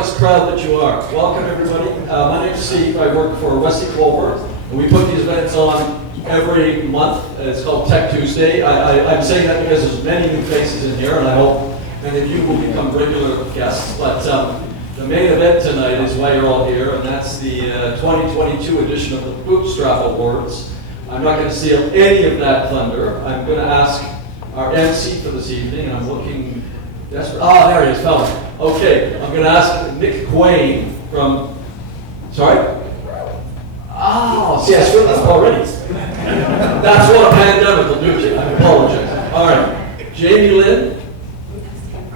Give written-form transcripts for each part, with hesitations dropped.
raucous crowd that you are. Welcome, everybody. My name's Steve. I work for Wesley Clover, and we put these events on every month. It's called Tech Tuesday. I'm saying that because there's many new faces in here, and I hope many of you will become regular guests. But the main event tonight is why you're all here, and that's the 2022 edition of the Bootstrap Awards. I'm not going to steal any of that thunder. I'm going to ask our MC for this evening, and I'm looking desperate. Oh, there he is, fella. Okay, I'm going to ask Nick Quain from, sorry? Oh, see, I screwed this up already. That's what a pandemic will do to you. I apologize. All right, Jamie Lynn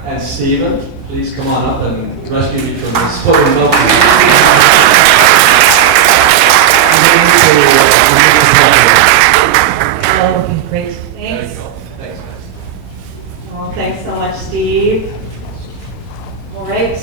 and Stephen, please come on up and rescue me from this floating mountain. Oh, great. Thanks. Thanks, guys. Well, thanks so much, Steve. All right.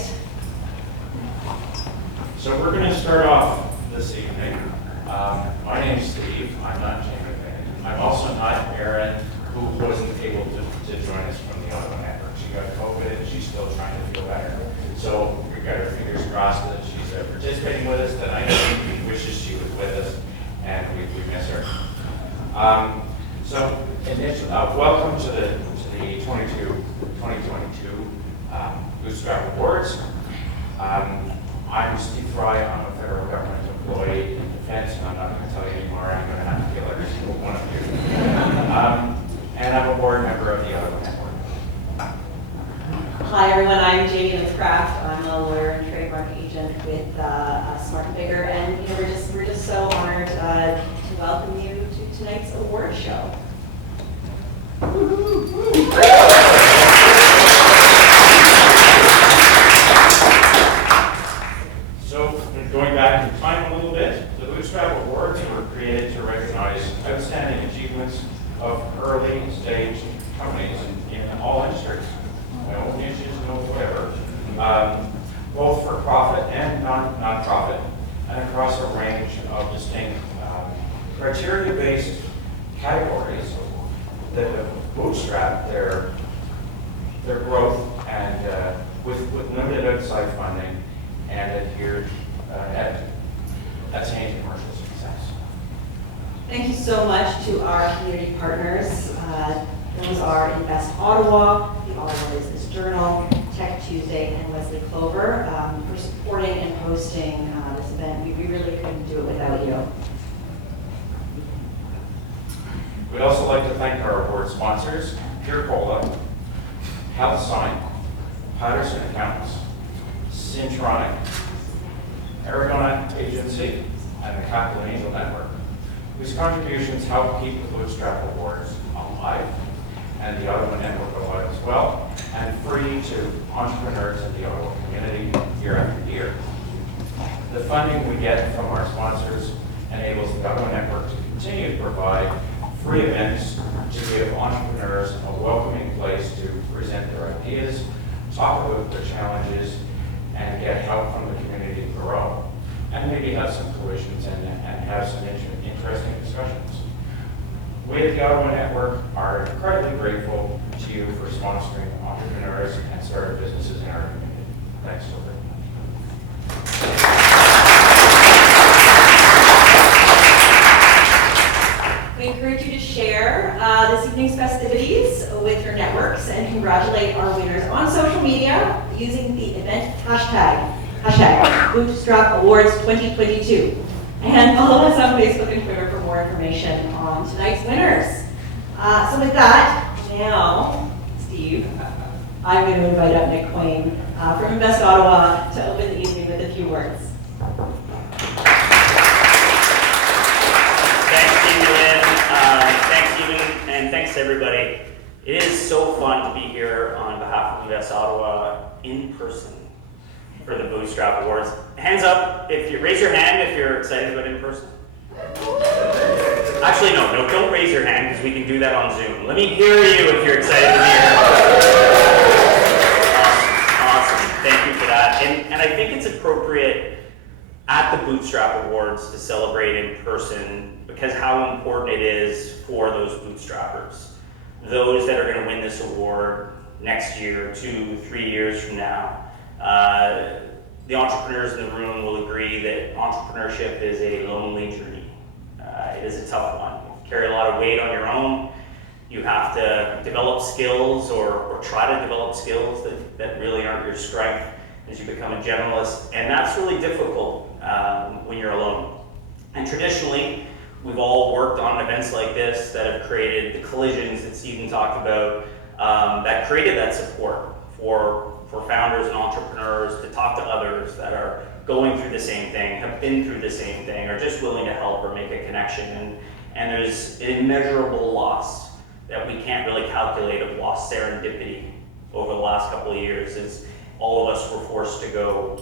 So we're going to start off this evening. My name's Steve. I'm not Jamie Lynn. I'm also not Erin, who wasn't able to join us from the Ottawa Network. She got COVID and she's still trying to feel better. So we've got our fingers crossed that she's participating with us tonight. She wishes she was with us, and we miss her. So welcome to the 2022 Bootstrap Awards. I'm Steve Fry. I'm a federal government employee in defense, and I'm not going to tell you anymore. I'm going to have to kill every single one of you. And I'm a board member of the Ottawa Network. Hi, everyone. I'm Jamie Litzcraft. I'm a lawyer and trademark agent with Smart and Bigger, and we're just so honored to welcome you to tonight's award show. So, going back in time a little bit, the Bootstrap Awards were created to recognize outstanding achievements of early stage companies in all industries. No niches, no whatever. Both for profit and non-profit, and across a range of distinct criteria-based categories that have bootstrapped their growth and with limited outside funding and adhered attained commercial success. Thank you so much to our community partners. Those are Invest Ottawa, the Ottawa Business Journal, Tech Tuesday, and Wesley Clover for supporting and hosting this event. We really couldn't do it without you. We'd also like to thank our award sponsors, Pure Cola, Health Sign, Patterson Accountants, Cintronic, Aragon Agency, and the Capital Angel Network, whose contributions help keep the Bootstrap Awards alive, and the Ottawa Network alive as well, and free to entrepreneurs in the Ottawa community year after year. The funding we get from our sponsors enables the Ottawa Network to continue to provide free events to give entrepreneurs a welcoming place to present their ideas, talk about their challenges, and get help from the community to grow, and maybe have some collisions and have some interesting discussions. We at the Ottawa Network are incredibly grateful to you for sponsoring entrepreneurs and startup businesses in our community. Thanks so very much. We encourage you to share this evening's festivities with your networks and congratulate our winners on social media using the event hashtag Bootstrap Awards 2022. And follow us on Facebook and Twitter for more information on tonight's winners. So with that, now, Steve, I'm going to invite up Nick Quain from Invest Ottawa to open the evening with a few words. Thanks, Stephen, and thanks to everybody. It is so fun to be here on behalf of Invest Ottawa in person for the Bootstrap Awards. Hands up, raise your hand if you're excited about in person. Actually, no, don't raise your hand because we can do that on Zoom. Let me hear you if you're excited to be here. Awesome. Thank you for that. And I think it's appropriate at the Bootstrap Awards to celebrate in person because how important it is for those bootstrappers, those that are going to win this award next year, 2-3 years from now. the entrepreneurs in the room will agree that entrepreneurship is a lonely journey. It is a tough one. You carry a lot of weight on your own. You have to develop skills or try to develop skills that really aren't your strength as you become a generalist. And that's really difficult when you're alone. And traditionally, we've all worked on events like this that have created the collisions that Stephen talked about, that created that support for founders and entrepreneurs to talk to others that are going through the same thing, have been through the same thing, are just willing to help or make a connection. And there's an immeasurable loss that we can't really calculate of lost serendipity over the last couple of years as all of us were forced to go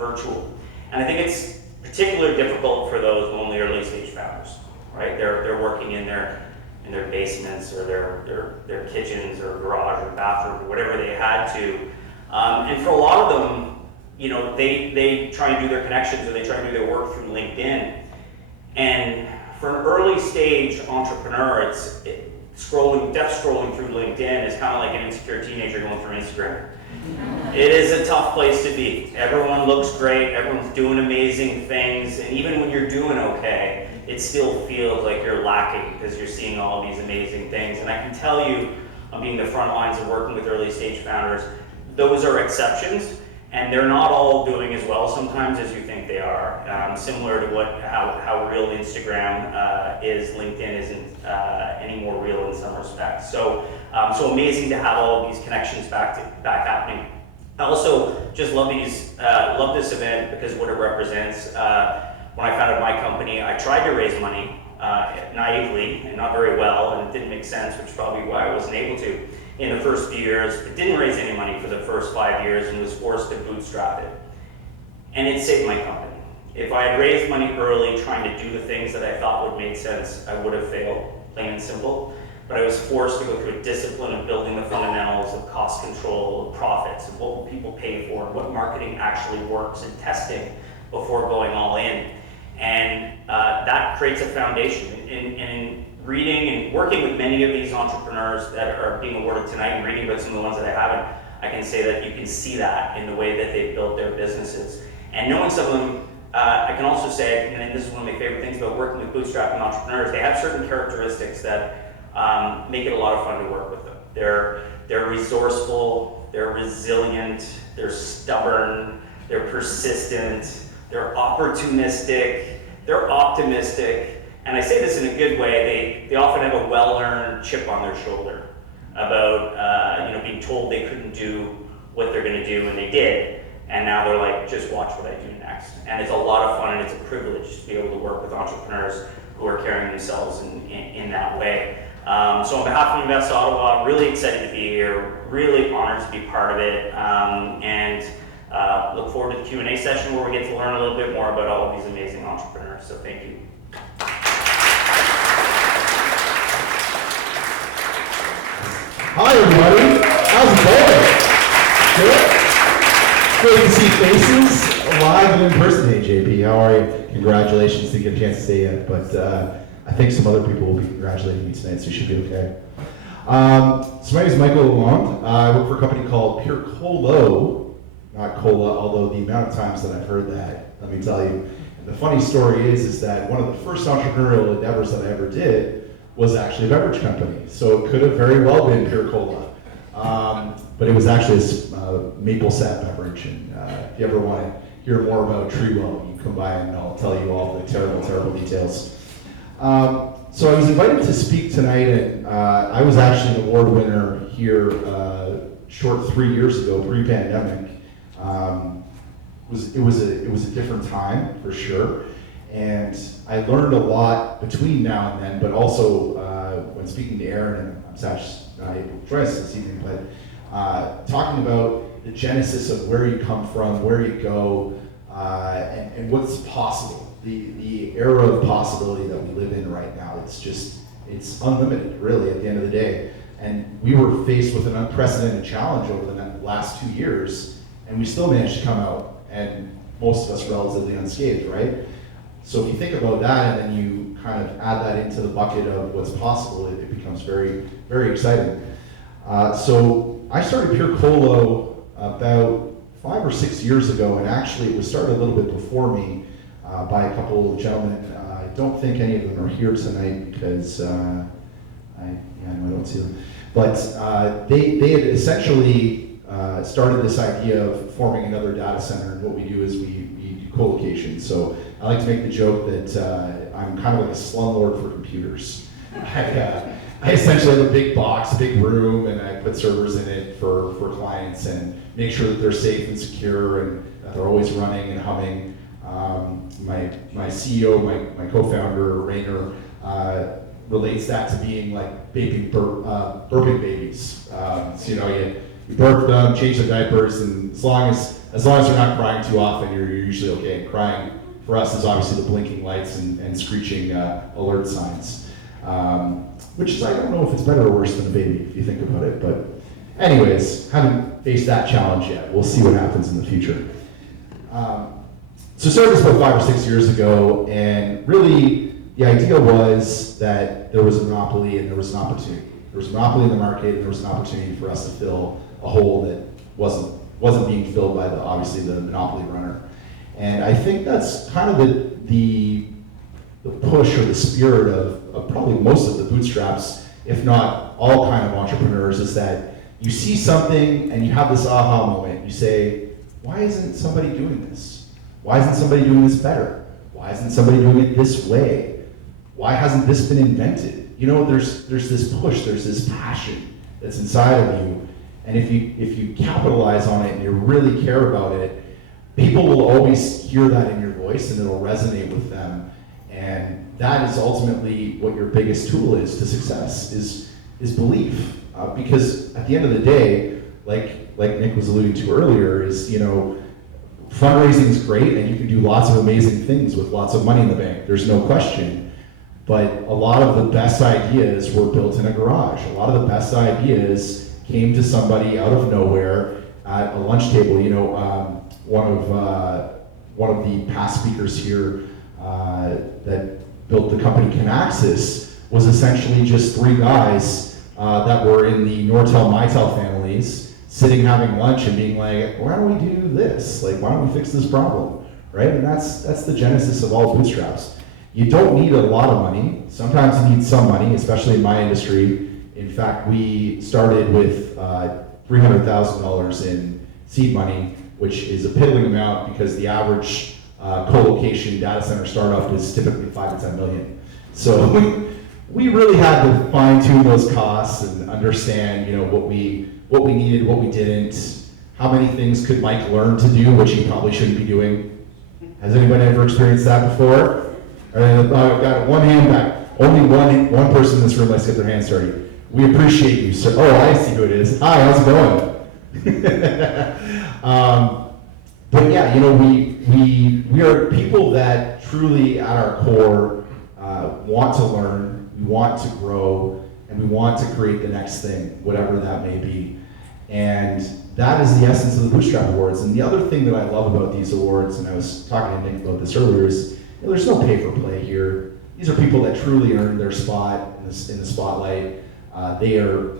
virtual. And I think it's particularly difficult for those lonely early stage founders, right? They're working in their basements or their kitchens or garage or bathroom or whatever they had to. And for a lot of them, you know, they try and do their connections or they try and do their work through LinkedIn. And for an early stage entrepreneur, death scrolling through LinkedIn is kind of like an insecure teenager going through Instagram. It is a tough place to be. Everyone looks great, everyone's doing amazing things, and even when you're doing okay, it still feels like you're lacking because you're seeing all of these amazing things. And I can tell you, on being the front lines of working with early stage founders, those are exceptions, and they're not all doing as well sometimes as you think they are. Similar to how real Instagram is, LinkedIn isn't any more real in some respects. So amazing to have all of these connections back happening. I also just love this event because what it represents. When I founded my company, I tried to raise money naively and not very well, and it didn't make sense, which is probably why I wasn't able to in the first few years. It didn't raise any money for the first 5 years and was forced to bootstrap it. And it saved my company. If I had raised money early trying to do the things that I thought would make sense, I would have failed, plain and simple. But I was forced to go through a discipline of building the fundamentals of cost control, of profits, of what will people pay for, and what marketing actually works, and testing before going all in. And that creates a foundation. In reading and working with many of these entrepreneurs that are being awarded tonight and reading about some of the ones that I haven't, I can say that you can see that in the way that they've built their businesses. And knowing some of them, I can also say, and this is one of my favorite things about working with bootstrapping entrepreneurs, they have certain characteristics that make it a lot of fun to work with them. They're resourceful, they're resilient, they're stubborn, they're persistent, they're opportunistic, they're optimistic, and I say this in a good way. They often have a well-earned chip on their shoulder about being told they couldn't do what they're going to do, and they did, and now they're like, just watch what I do next. And it's a lot of fun, and it's a privilege to be able to work with entrepreneurs who are carrying themselves in that way. So on behalf of Invest Ottawa, really excited to be here, really honored to be part of it, and look forward to the Q&A session where we get to learn a little bit more about all of these amazing entrepreneurs. So thank you. Hi everybody, how's it going? Good? Great to see faces live and in person. Hey JP, how are you? Congratulations, didn't get a chance to say yet, but I think some other people will be congratulating me tonight, so you should be okay. So my name is Michael Lalonde. I work for a company called Pure Colo, not Cola, although the amount of times that I've heard that, let me tell you. And the funny story is that one of the first entrepreneurial endeavors that I ever did was actually a beverage company. So it could have very well been Pure Cola. But it was actually a maple sap beverage. And if you ever want to hear more about Treewell, you come by and I'll tell you all the terrible, terrible details. So I was invited to speak tonight, and I was actually an award winner here short 3 years ago, pre-pandemic. It was a different time for sure, and I learned a lot between now and then. But also when speaking to Aaron, and I'm sad she's not able to join us this evening, but talking about the genesis of where you come from, where you go, and what's possible. The era of possibility that we live in right now, it's unlimited, really, at the end of the day. And we were faced with an unprecedented challenge over the last 2 years, and we still managed to come out, and most of us relatively unscathed, right? So if you think about that, and then you kind of add that into the bucket of what's possible, it becomes very, very exciting. So I started Pure Colo about 5 or 6 years ago, and actually it was started a little bit before me by a couple of gentlemen. I don't think any of them are here tonight because I don't see them. But they had essentially started this idea of forming another data center, and what we do is we do co-location. So I like to make the joke that I'm kind of like a slumlord for computers. I essentially have a big box, a big room, and I put servers in it for clients and make sure that they're safe and secure and that they're always running and humming. My CEO, my co-founder, Rainer, relates that to being like burping babies. So you burp them, change their diapers, and as long as they're not crying too often, you're usually okay. And crying for us is obviously the blinking lights and screeching alert signs. Which is, I don't know if it's better or worse than a baby, if you think about it. But anyways, haven't faced that challenge yet. We'll see what happens in the future. So started this about 5 or 6 years ago, and really the idea was that there was a monopoly and there was an opportunity. There was a monopoly in the market, and there was an opportunity for us to fill a hole that wasn't being filled by obviously the monopoly runner. And I think that's kind of the push or the spirit of probably most of the bootstraps, if not all kind of entrepreneurs, is that you see something and you have this aha moment. You say, why isn't somebody doing this? Why isn't somebody doing this better? Why isn't somebody doing it this way? Why hasn't this been invented? There's this push, there's this passion that's inside of you. And if you capitalize on it and you really care about it, people will always hear that in your voice and it'll resonate with them. And that is ultimately what your biggest tool is to success, is belief. Because at the end of the day, like Nick was alluding to earlier, is fundraising is great and you can do lots of amazing things with lots of money in the bank. There's no question. But a lot of the best ideas were built in a garage. A lot of the best ideas came to somebody out of nowhere at a lunch table. One of the past speakers here that built the company Canaxis was essentially just 3 guys that were in the Nortel Mitel families sitting having lunch and being like, why don't we do this? Like, why don't we fix this problem, right? And that's the genesis of all bootstraps. You don't need a lot of money. Sometimes you need some money, especially in my industry. In fact, we started with $300,000 in seed money, which is a piddling amount because the average co-location data center startup is typically 5 to 10 million. So we really had to fine tune those costs and understand, what we needed, what we didn't, how many things could Mike learn to do, which he probably shouldn't be doing. Has anybody ever experienced that before? All right, I've got one hand back. Only one person in this room likes to get their hand started. We appreciate you, sir. Oh, I see who it is. Hi, how's it going? But yeah, we are people that truly at our core want to learn, we want to grow, and we want to create the next thing, whatever that may be. And that is the essence of the Bootstrap Awards. And the other thing that I love about these awards, and I was talking to Nick about this earlier, is there's no pay for play here. These are people that truly earned their spot in the spotlight. They're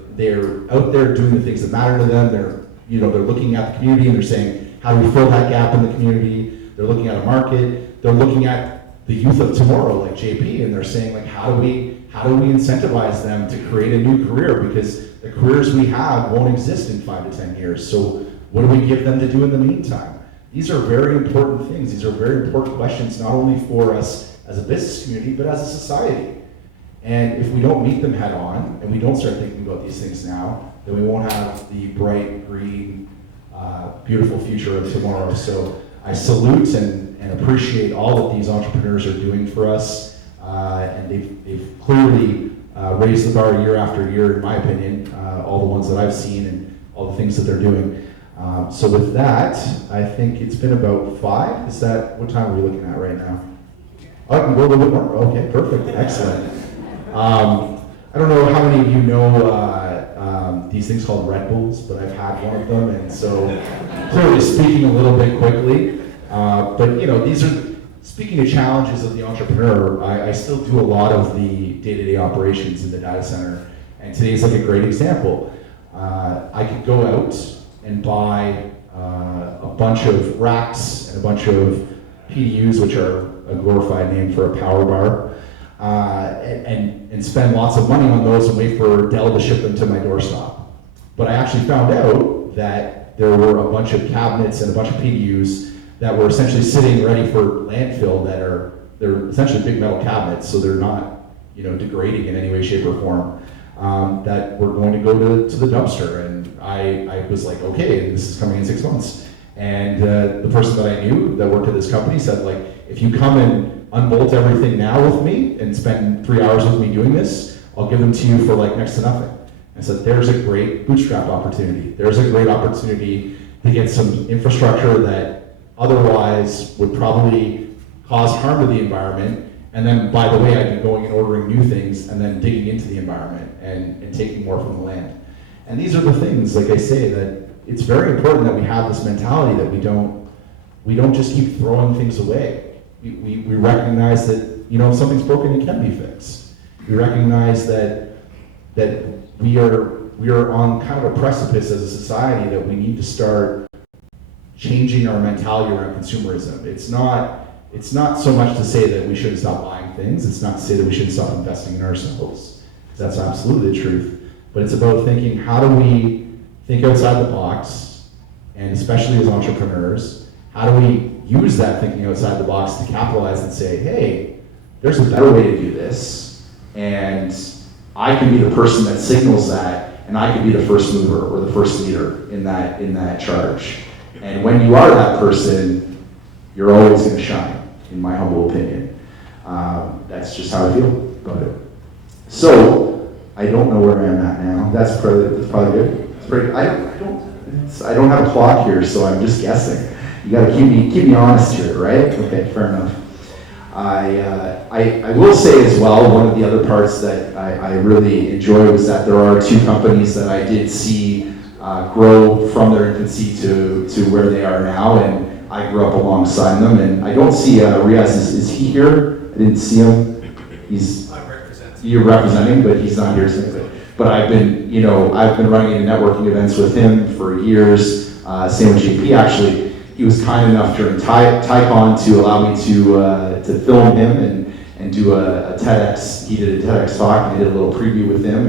out there doing the things that matter to them. They're looking at the community and they're saying, how do we fill that gap in the community? They're looking at a market. They're looking at the youth of tomorrow, like JP, and they're saying, like, how do we incentivize them to create a new career? Because the careers we have won't exist in 5 to 10 years. So what do we give them to do in the meantime? These are very important things. These are very important questions, not only for us as a business community, but as a society. And if we don't meet them head on, and we don't start thinking about these things now, then we won't have the bright, green, beautiful future of tomorrow. So I salute and appreciate all that these entrepreneurs are doing for us. And they've clearly raised the bar year after year, in my opinion, all the ones that I've seen and all the things that they're doing. So with that, I think it's been about 5. Is that, what time are we looking at right now? Oh, I can go a little bit more? Okay, perfect, excellent. I don't know how many of you know these things called Red Bulls, but I've had one of them, and so clearly speaking a little bit quickly. But these are, speaking of challenges of the entrepreneur, I still do a lot of the day-to-day operations in the data center, and today's like a great example. I could go out and buy a bunch of racks and a bunch of PDUs, which are a glorified name for a power bar, and spend lots of money on those and wait for Dell to ship them to my doorstop. But I actually found out that there were a bunch of cabinets and a bunch of PDUs that were essentially sitting ready for landfill they're essentially big metal cabinets, so they're not, degrading in any way, shape, or form, that were going to go to the dumpster. And I was like, okay, this is coming in 6 months. And the person that I knew that worked at this company said, like, if you come and unbolt everything now with me and spend 3 hours with me doing this, I'll give them to you for like next to nothing. I said, there's a great Bootstrap opportunity. There's a great opportunity to get some infrastructure that otherwise would probably cause harm to the environment. And then, by the way, I'd be going and ordering new things and then digging into the environment and taking more from the land. And these are the things, like I say, that it's very important that we have this mentality that we don't just keep throwing things away. We recognize that, if something's broken, it can be fixed. We recognize that we are on kind of a precipice as a society that we need to start changing our mentality around consumerism. It's not so much to say that we shouldn't stop buying things. It's not to say that we shouldn't stop investing in ourselves. That's absolutely the truth. But it's about thinking, how do we think outside the box, and especially as entrepreneurs, how do we use that thinking outside the box to capitalize and say, hey, there's a better way to do this, and I can be the person that signals that, and I can be the first mover or the first leader in that charge. And when you are that person, you're always going to shine, in my humble opinion. That's just how I feel about it. So, I don't know where I am at now. That's probably good. It's pretty, I don't have a clock here, so I'm just guessing. You got to keep me honest here, right? Okay, fair enough. I will say as well, one of the other parts that I really enjoy was that there are two companies that I did see grow from their infancy to where they are now, and I grew up alongside them. And I don't see Riaz. Is he here? I didn't see him. You're representing, but he's not here today. But I've been running into networking events with him for years. Same with JP, actually. He was kind enough during TyCon to allow me to film him and do a TEDx. He did a TEDx talk, and I did a little preview with him.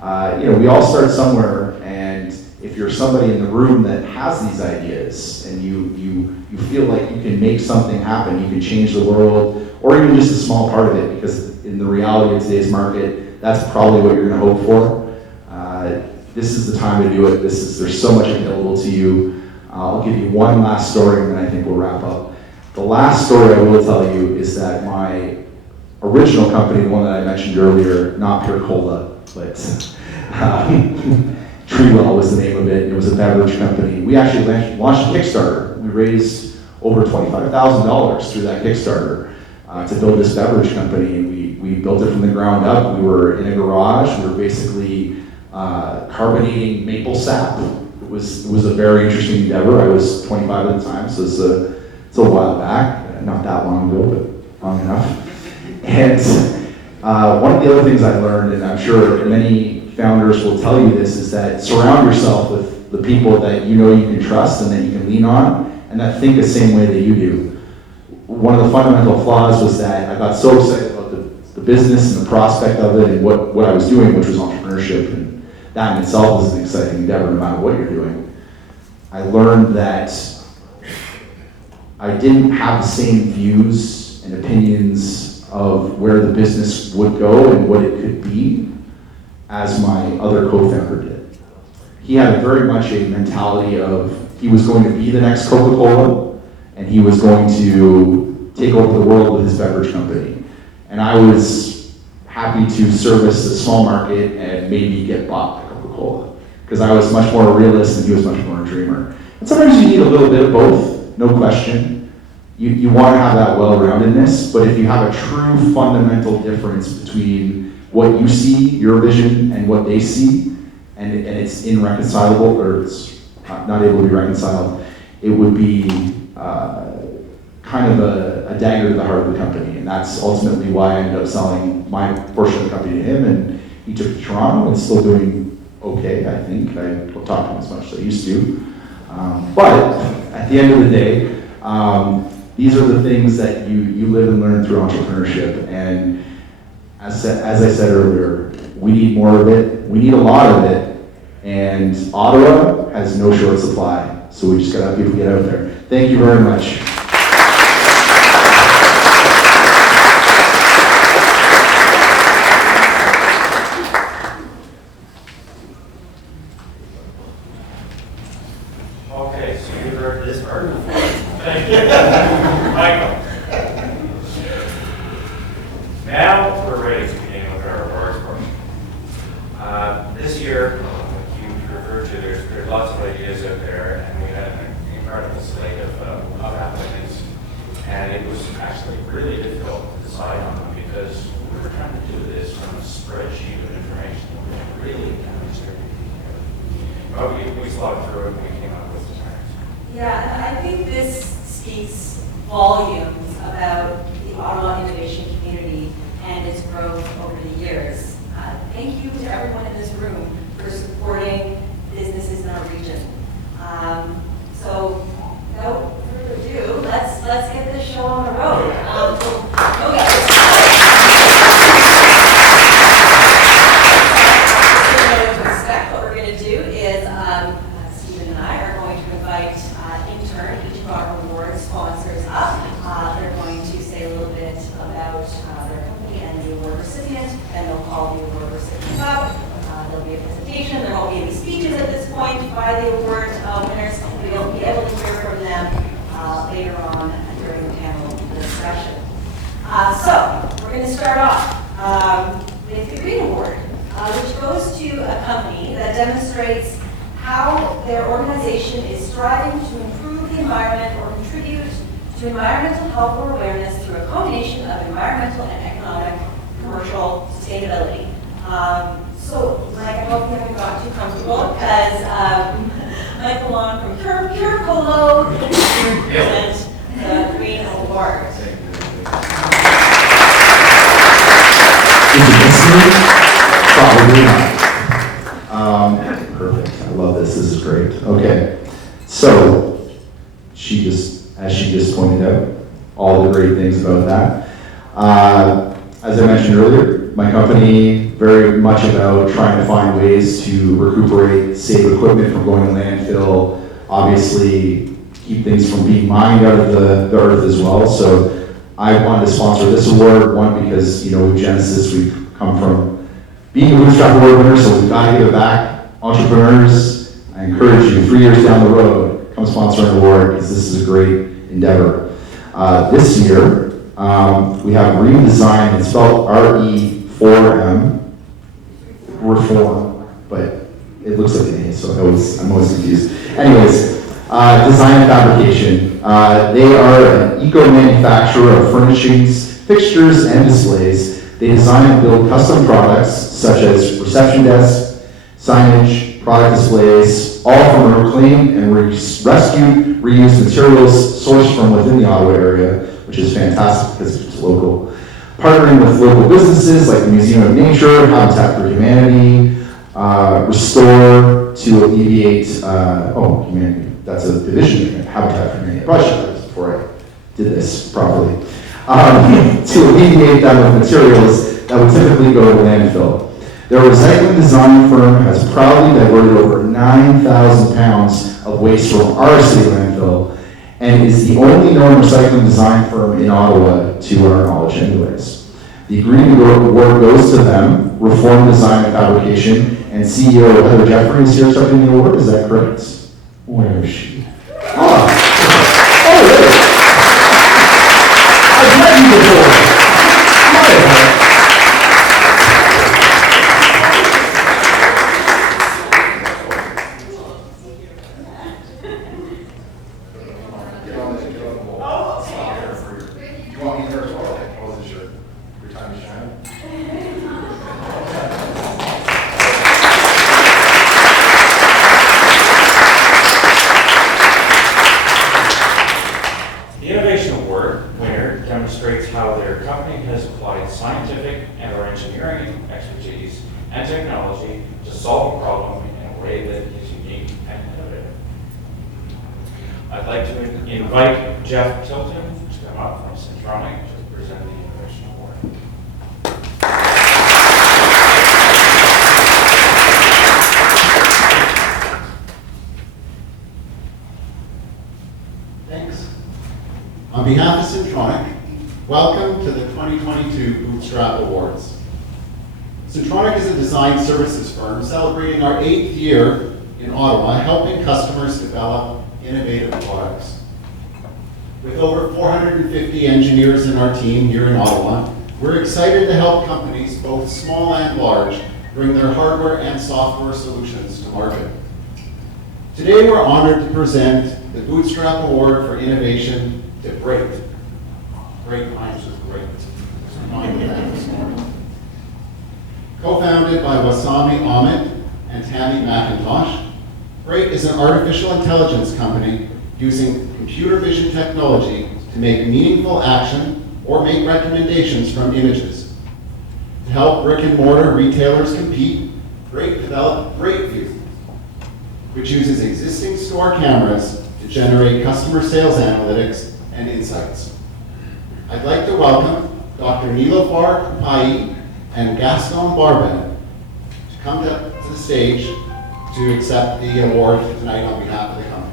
And we all start somewhere. And if you're somebody in the room that has these ideas, and you feel like you can make something happen, you can change the world, or even just a small part of it, because in the reality of today's market, that's probably what you're going to hope for. This is the time to do it. There's so much available to you. I'll give you one last story, and then I think we'll wrap up. The last story I will tell you is that my original company, the one that I mentioned earlier, not Pure Cola, but Treewell was the name of it. It was a beverage company. We actually launched a Kickstarter. We raised over $25,000 through that Kickstarter to build this beverage company. And we built it from the ground up. We were in a garage. We were basically carbonating maple sap. It was a very interesting endeavor. I was 25 at the time, so it's a while back. Not that long ago, but long enough. And one of the other things I learned, and I'm sure many founders will tell you this, is that surround yourself with the people that you can trust and that you can lean on, and that think the same way that you do. One of the fundamental flaws was that I got so excited about the business and the prospect of it and what I was doing, which was entrepreneurship, and that in itself is an exciting endeavor no matter what you're doing. I learned that I didn't have the same views and opinions of where the business would go and what it could be as my other co-founder did. He had very much a mentality of he was going to be the next Coca-Cola, and he was going to take over the world with his beverage company. And I was happy to service the small market and maybe get bought by Coca-Cola, because I was much more a realist and he was much more a dreamer. And sometimes you need a little bit of both, no question. You want to have that well-roundedness, but if you have a true fundamental difference between what you see, your vision, and what they see, and it's irreconcilable, or it's not able to be reconciled, it would be kind of a dagger to the heart of the company. And that's ultimately why I ended up selling my portion of the company to him, and he took to Toronto and still doing okay, I think. I don't talk to him as much as I used to. But at the end of the day, these are the things that you live and learn through entrepreneurship. And as I said earlier, we need more of it. We need a lot of it. And Ottawa has no short supply. So we just got to have people get out there. Thank you very much. Okay, so you heard this part. Thank you. Michael. Now we're ready to begin with our awards portion. This year, you referred to, there's lots of ideas out there, and we had an incredible slate of applicants. And it was actually really difficult to decide on them because we were trying to do this from a spreadsheet of information that we really demonstrated. But we slogged through it and we came up with the terms. Yeah, and I think this speaks volumes about the Ottawa innovation community and its growth over the years. Thank you to everyone in this room for supporting businesses in our region. So, without further ado, let's get this show on the road. What we're going to do is Stephen and I are going to invite in turn each of our award sponsors up. They're going to say a little bit about their company and the award recipient, and they'll call the award recipient up. There'll be a presentation. There won't be any speeches at this point by the award winners. We'll be able to hear from them later on during the panel discussion. So we're going to start off with the Green Award, which goes to a company that demonstrates how their organization is striving to improve the environment or contribute to environmental health or awareness through a combination of environmental and economic commercial sustainability. So, Mike, I hope you haven't got too comfortable because Michael Long from Pure Colo present the Green Award. Is it listening? Probably not. Perfect. I love this. This is great. Okay. So, as she just pointed out, all the great things about that. As I mentioned earlier, my company very much about trying to find ways to recuperate, save equipment from going to landfill, obviously keep things from being mined out of the earth as well. So I wanted to sponsor this award, one, because, with Genesis, we've come from being a Bootstrap award winner, so we've got to give it back. Entrepreneurs, I encourage you, 3 years down the road, come sponsor an award, because this is a great endeavor. This year, we have Redesign, it's spelled R-E-4-M, Reform, but it looks like an A, so I'm always confused. Anyways, Design and Fabrication. They are an eco-manufacturer of furnishings, fixtures, and displays. They design and build custom products such as reception desks, signage, product displays, all from reclaimed and rescued, reused materials sourced from within the Ottawa area, which is fantastic because it's local. Partnering with local businesses like the Museum of Nature, Habitat for Humanity, Restore to alleviate, humanity, that's a division of Habitat for Humanity. I probably should have this before I did this properly. To alleviate them with materials that would typically go to landfill. Their recycling design firm has proudly diverted over 9,000 pounds of waste from our city landfill and is the only known recycling design firm in Ottawa, to our knowledge anyways. The Green Award goes to them, Reform Design and Fabrication, and CEO Heather Jeffrey is here accepting the award, is that correct? Where is she? Oh, really? I've met you before. Hi. Demonstrates how their company has applied scientific and/or engineering expertise and technology to solve a problem in a way that is unique and innovative. I'd like to invite Jeff Tilton to come up from Centronic to present the Innovation Award. Thanks. On behalf of Centronic, welcome to the 2022 Bootstrap Awards. Centronic is a design services firm celebrating our 8th year in Ottawa, helping customers develop innovative products. With over 450 engineers in our team here in Ottawa, we're excited to help companies, both small and large, bring their hardware and software solutions to market. Today, we're honored to present the Bootstrap Award for Innovation to Great. Great minds are great. So remind that this morning. Co-founded by Wasami Ahmed and Tammy McIntosh, Great is an artificial intelligence company using computer vision technology to make meaningful action or make recommendations from images. To help brick and mortar retailers compete, Great developed GreatView, which uses existing store cameras to generate customer sales analytics and insights. I'd like to welcome Dr. Nilofar Pai and Gaston Barben to come to the stage to accept the award tonight on behalf of the company.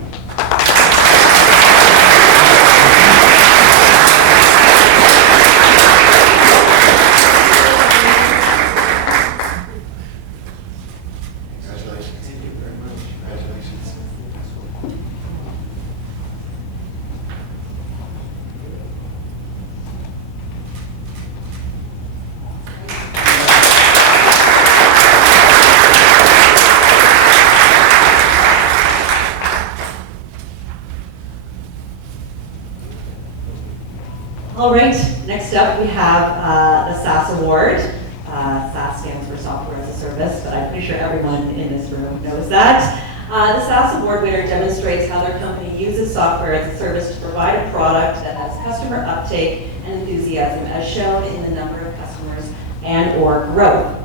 Congratulations. Thank you very much. Congratulations. All right, next up we have the SAS Award. SAS stands for Software as a Service, but I'm pretty sure everyone in this room knows that. The SAS Award winner demonstrates how their company uses software as a service to provide a product that has customer uptake and enthusiasm, as shown in the number of customers and or growth.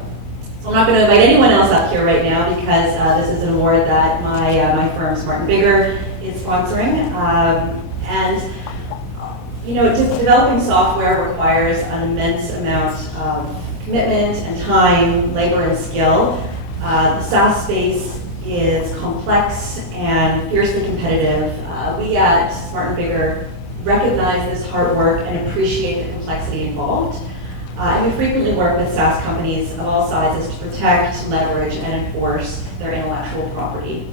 So I'm not going to invite anyone else up here right now because this is an award that my firm, Smart & Bigger, is sponsoring. And you know, just developing software requires an immense amount of commitment and time, labor and skill. The SaaS space is complex and fiercely competitive. We at Smart & Bigger recognize this hard work and appreciate the complexity involved. And we frequently work with SaaS companies of all sizes to protect, leverage, and enforce their intellectual property.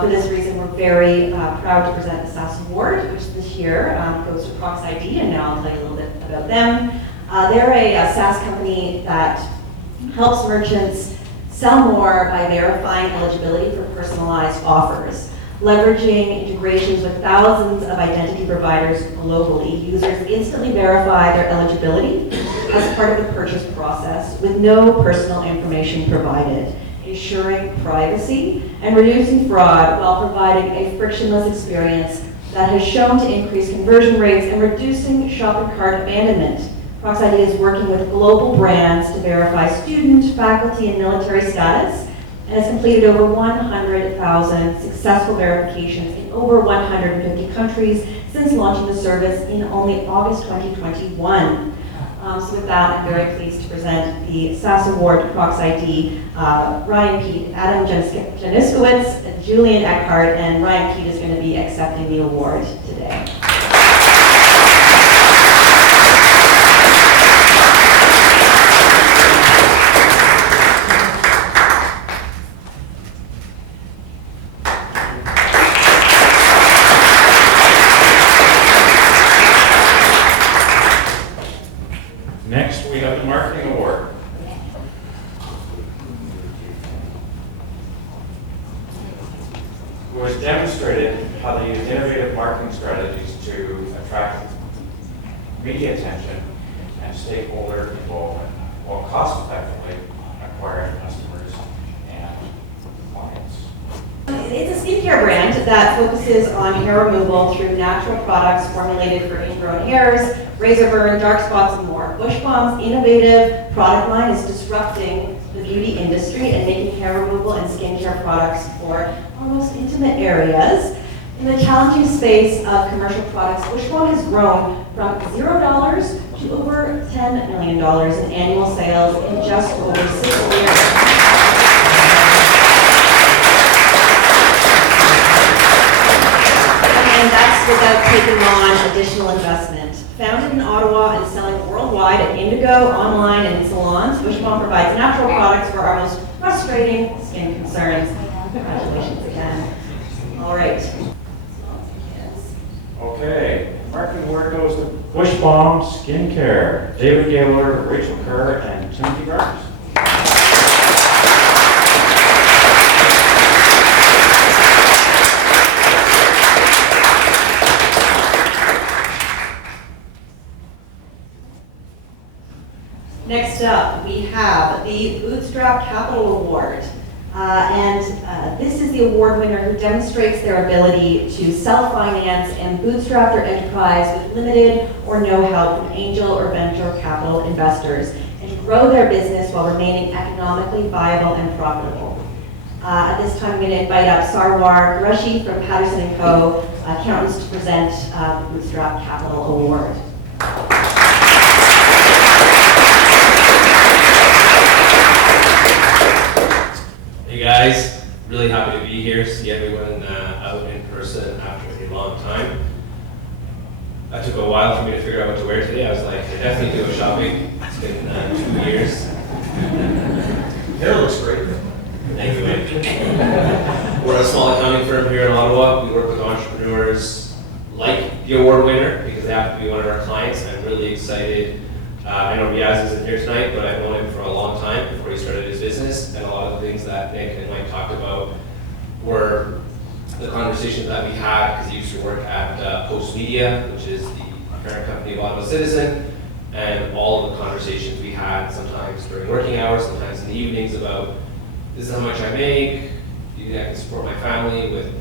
For this reason, we're very proud to present the SAS Award, which this year goes to ProxID, and now I'll tell you a little bit about them. They're a SaaS company that helps merchants sell more by verifying eligibility for personalized offers. Leveraging integrations with thousands of identity providers globally, users instantly verify their eligibility as part of the purchase process with no personal information provided, ensuring privacy and reducing fraud while providing a frictionless experience that has shown to increase conversion rates and reducing shopping cart abandonment. ProxID is working with global brands to verify student, faculty, and military status, and has completed over 100,000 successful verifications in over 150 countries since launching the service in only August 2021. So with that, I'm very pleased to present the SAS Award to ProxID, Ryan Pete, Adam Janiskowitz, Julian Eckhart, and Ryan Pete is going to be accepting the award today. Next, we have the Marketing Award. Who has demonstrated how they use innovative marketing strategies to attract media attention and stakeholder involvement while cost-effectively acquiring customers and clients. It's a skincare brand that focuses on hair removal through natural products formulated for ingrown hairs, razor burn, dark spots, and more. Bush Bomb's innovative product line is disrupting the beauty industry and making hair removal and skincare products for our most intimate areas In the challenging space of commercial products, Wishbone has grown from $0 to over $10 million in annual sales in just over 6 years. And that's without taking on additional investment. Founded in Ottawa and selling worldwide at Indigo, online, and in salons, Wishbone provides natural products for our most frustrating skin concerns. Congratulations again. All right. Okay, marketing award goes to Wishbone Skincare, David Gaylor, Rachel Kerr, and Timothy Gardner. Next up, we have the Bootstrap Capital Award. This is the award winner who demonstrates their ability to self-finance and bootstrap their enterprise with limited or no help from angel or venture capital investors, and to grow their business while remaining economically viable and profitable. At this time, I'm going to invite up Sarwar Qureshi from Patterson & Co. Accountants to present the Bootstrap Capital Award. Hey guys, really happy to be here, see everyone out in person after a long time. It took a while for me to figure out what to wear today. I was like, I definitely do a shopping. It's been 2 years. Hair looks great. Thank you, mate. We're a small accounting firm here in Ottawa. We work with entrepreneurs like the award winner because they have to be one of our clients. I'm really excited. I know Riaz isn't here tonight, but I've known him for a long time before he started his business, and a lot of the things that Nick and Mike talked about were the conversations that we had because he used to work at Post Media, which is the parent company of Ottawa Citizen, and all of the conversations we had sometimes during working hours, sometimes in the evenings about this is how much I make, do you think I can support my family with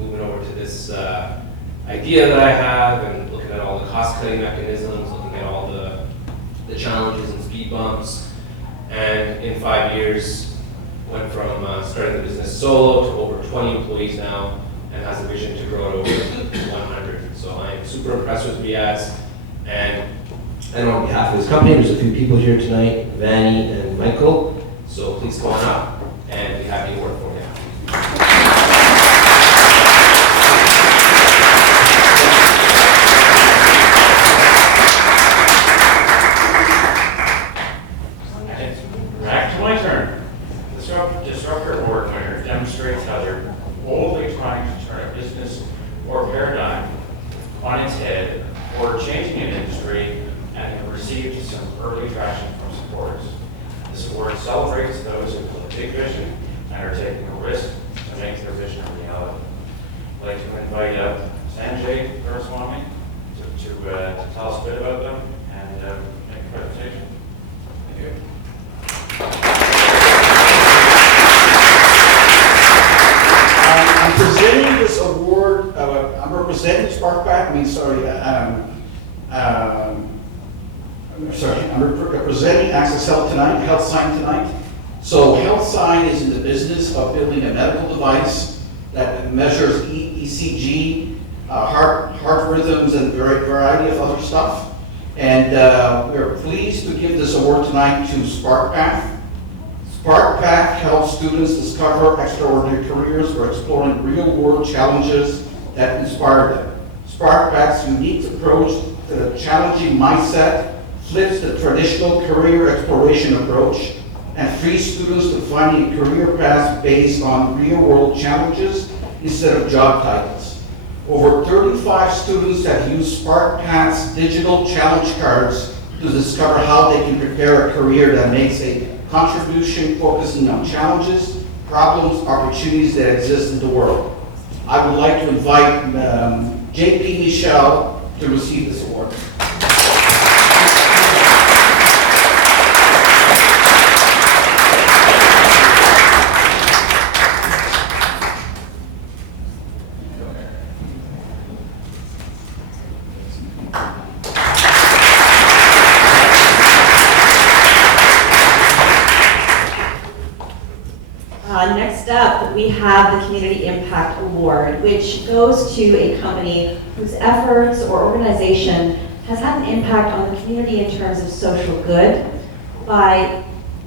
moving over to this idea that I have, and looking at all the cost-cutting mechanisms, looking at all the challenges and speed bumps, and in 5 years went from starting the business solo to over 20 employees now, and has a vision to grow it over 100. So I'm super impressed with Riaz, and on behalf of his company, there's a few people here tonight, Vanny and Michael, so please come on up, and we have the award for you. Back to my turn. The Disruptor Award winner demonstrates how they're boldly trying to turn a business or paradigm on its head or changing an industry and have received some early traction from supporters. This award celebrates those who have a big vision and are taking a risk to make their vision a reality. I'd like to invite Sanjay Guruswamy to tell us a bit about them and make a presentation. Thank you. I'm presenting this award, I'm representing I'm representing Access Health tonight, Health Sign tonight. So Health Sign is in the business of building a medical device that measures ECG, heart rhythms, and a variety of other stuff. And we're pleased to give this award tonight to SparkPath. SparkPath helps students discover extraordinary careers by exploring real-world challenges that inspire them. SparkPath's unique approach to the challenging mindset flips the traditional career exploration approach and frees students to finding a career path based on real-world challenges instead of job titles. Over 35 students have used SparkPath's digital challenge cards to discover how they can prepare a career that makes a contribution focusing on challenges, problems, opportunities that exist in the world. I would like to invite JP Michel to receive this award. Next up, we have the Community Impact Award, which goes to a company whose efforts or organization has had an impact on the community in terms of social good by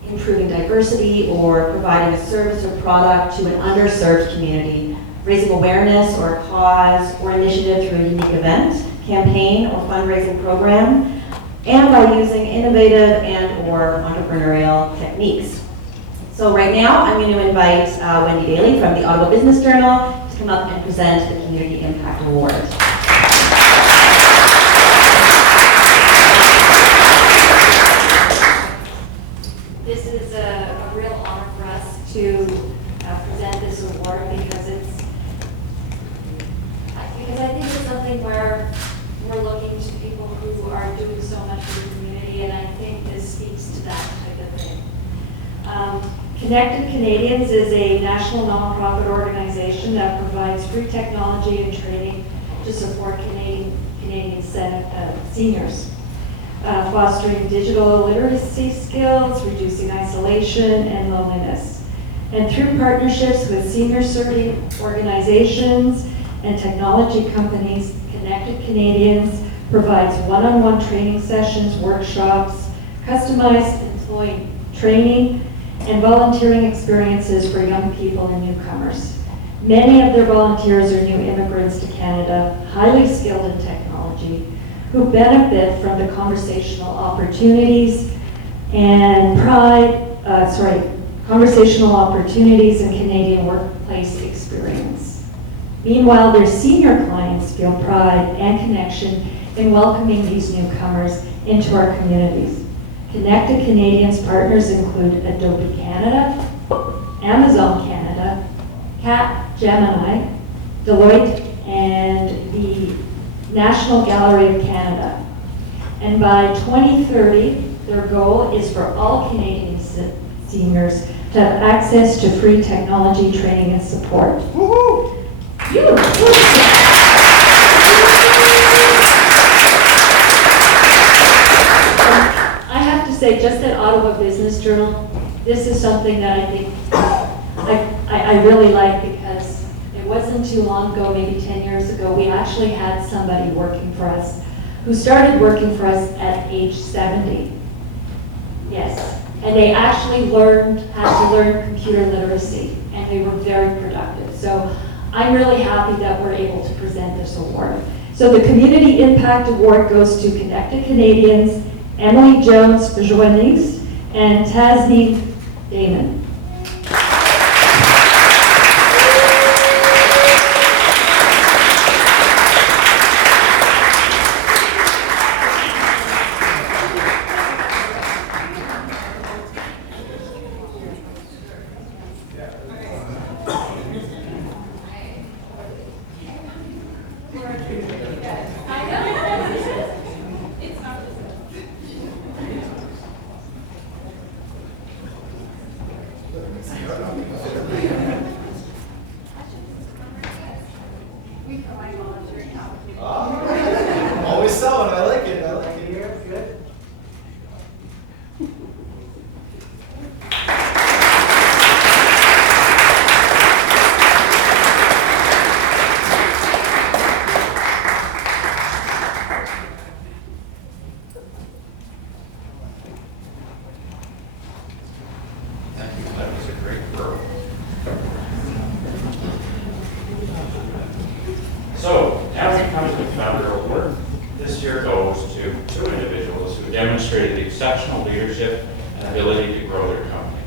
improving diversity or providing a service or product to an underserved community, raising awareness or a cause or initiative through a unique event, campaign, or fundraising program, and by using innovative and or entrepreneurial techniques. So right now, I'm going to invite Wendy Daly from the Ottawa Business Journal to come up and present the Community Impact Award. This is a real honor for us to present this award because I think it's something where we're looking to people who are doing so much for the community, and I think this speaks to that type of thing. Connected Canadians is a national nonprofit organization that provides free technology and training to support Canadian seniors, fostering digital literacy skills, reducing isolation and loneliness. And through partnerships with senior serving organizations and technology companies, Connected Canadians provides one-on-one training sessions, workshops, customized employee training, and volunteering experiences for young people and newcomers. Many of their volunteers are new immigrants to Canada, highly skilled in technology, who benefit from the conversational opportunities and conversational opportunities and Canadian workplace experience. Meanwhile, their senior clients feel pride and connection in welcoming these newcomers into our communities. Connected Canadians partners include Adobe Canada, Amazon Canada, Capgemini, Deloitte, and the National Gallery of Canada. And by 2030, their goal is for all Canadian seniors to have access to free technology training and support. Woohoo! I have to say, just at Ottawa Business Journal, this is something that I think I really like because it wasn't too long ago, maybe 10 years ago, we actually had somebody working for us who started working for us at age 70. Yes, and they actually had to learn computer literacy, and they were very productive. So I'm really happy that we're able to present this award. So the Community Impact Award goes to Connected Canadians, Emily Jones-Joannis, and Tasneem Damon. Always selling. I like it. I like it. Yeah, good. Thank you. That was a great throw. So now we come to the Founder Award. This year goes to two individuals who demonstrated exceptional leadership and ability to grow their company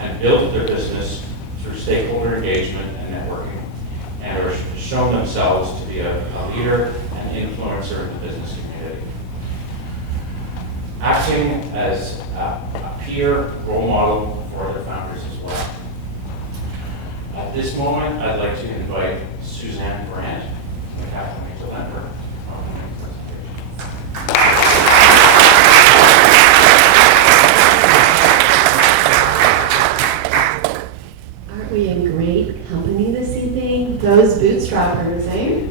and build their business through stakeholder engagement and networking, and have shown themselves to be a leader and influencer in the business community. Acting as a peer role model for other founders as well. At this moment, I'd like to invite Suzanne Brandt, the Capital Angel Network. Aren't we in great company this evening? Those bootstrappers, eh?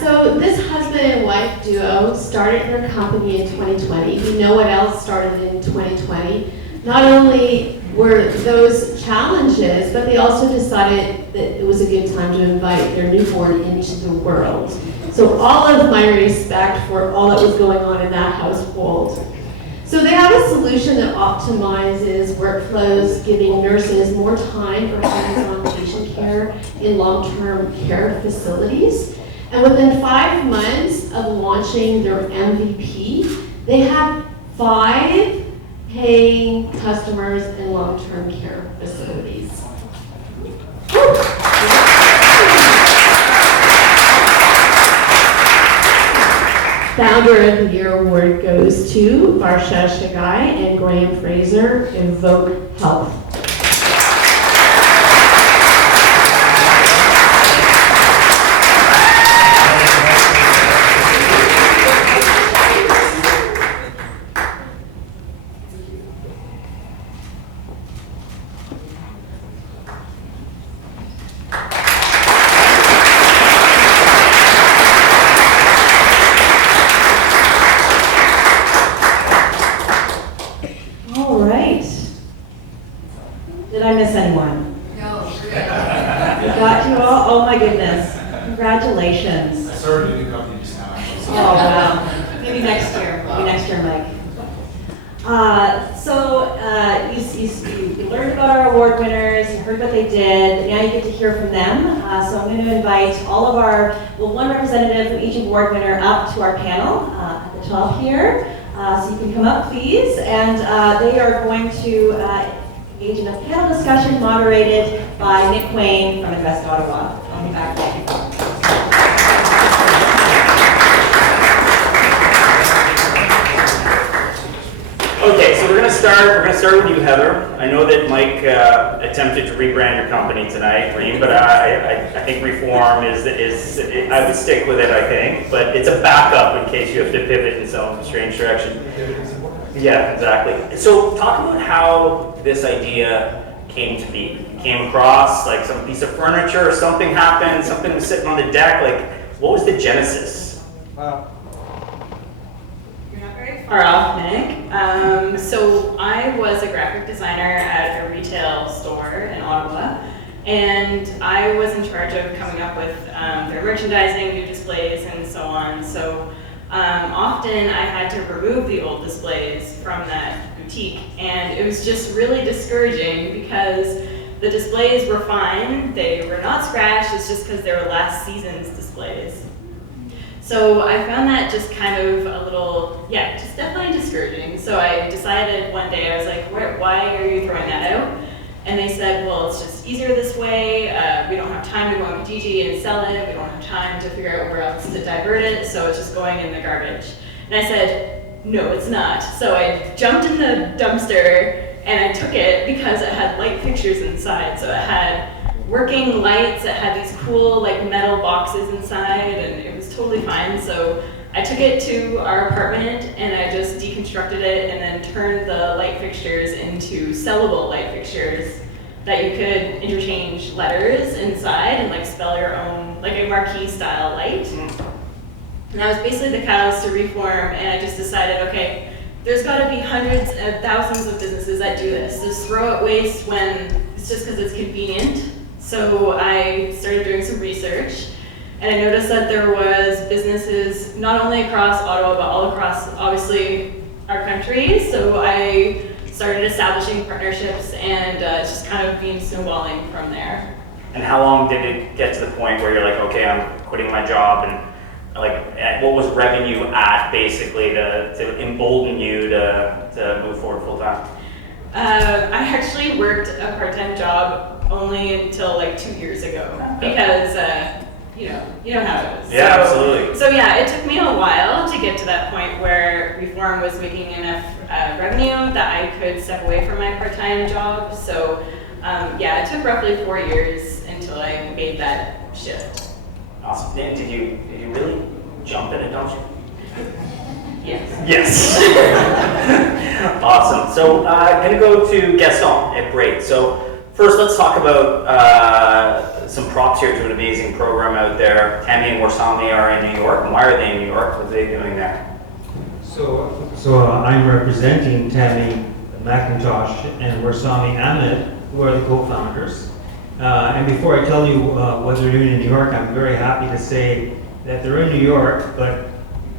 So this husband and wife duo started their company in 2020. You know what else started in 2020? Not only were those challenges, but they also decided that it was a good time to invite their newborn into the world. So all of my respect for all that was going on in that household. So they have a solution that optimizes workflows, giving nurses more time for hands-on patient care in long-term care facilities. And within 5 months of launching their MVP, they had 5 paying customers in long-term care facilities. Founder of the Year award goes to Varsha Shagai and Graham Fraser, Invoke Health. All right. Did I miss anyone? No. We got you all? Oh my goodness. Congratulations. I started a new company just now, actually. Oh, wow. Maybe next year. Maybe next year, Mike. You learned about our award winners, you heard what they did, now you get to hear from them. So I'm going to invite all of one representative from each award winner up to our panel at the top here. So you can come up, please. And they are going to engage in a panel discussion moderated by Nick Wayne from Invest Ottawa. I'll be back later. Okay, so we're gonna start with you, Heather. I know that Mike attempted to rebrand your company tonight, but I think Reform is I would stick with it, I think, but it's a backup in case you have to pivot in some strange direction. Yeah, exactly. So talk about how this idea came to be. You came across like some piece of furniture or something happened, something was sitting on the deck, like what was the genesis? Far off, Nick. So I was a graphic designer at a retail store in Ottawa, and I was in charge of coming up with their merchandising, new displays, and so on. So often I had to remove the old displays from that boutique, and it was just really discouraging because the displays were fine, they were not scratched, it's just because they were last season's displays. So I found that just kind of a little, just definitely discouraging. So I decided one day, I was like, why are you throwing that out? And they said, well, it's just easier this way. We don't have time to go on Kijiji and sell it. We don't have time to figure out where else to divert it. So it's just going in the garbage. And I said, no, it's not. So I jumped in the dumpster and I took it because it had light fixtures inside. So it had working lights, it had these cool like metal boxes inside, and it was totally fine. So I took it to our apartment and I just deconstructed it and then turned the light fixtures into sellable light fixtures that you could interchange letters inside and like spell your own, like a marquee style light. And that was basically the catalyst to Reform, and I just decided, okay, there's gotta be hundreds of thousands of businesses that do this. Just throw out waste when it's just because it's convenient. So I started doing some research, and I noticed that there was businesses not only across Ottawa, but all across, obviously, our country. So I started establishing partnerships, and it's just kind of been snowballing from there. And how long did it get to the point where you're like, okay, I'm quitting my job, and like, what was revenue at basically to embolden you to move forward full time? I actually worked a part-time job only until like 2 years ago because you know how it is. Yeah, absolutely. So yeah, it took me a while to get to that point where Reform was making enough revenue that I could step away from my part-time job. So it took roughly 4 years until I made that shift. Awesome. And did you really jump in a dumpster? Yes. Yes. Awesome. So I'm going to go to Gaston at Braid. So first, let's talk about some props here to an amazing program out there. Tammy and Warsami are in New York. And why are they in New York? What are they doing there? So I'm representing Tammy McIntosh and Warsami Ahmed, who are the co-founders. And before I tell you what they're doing in New York, I'm very happy to say that they're in New York, but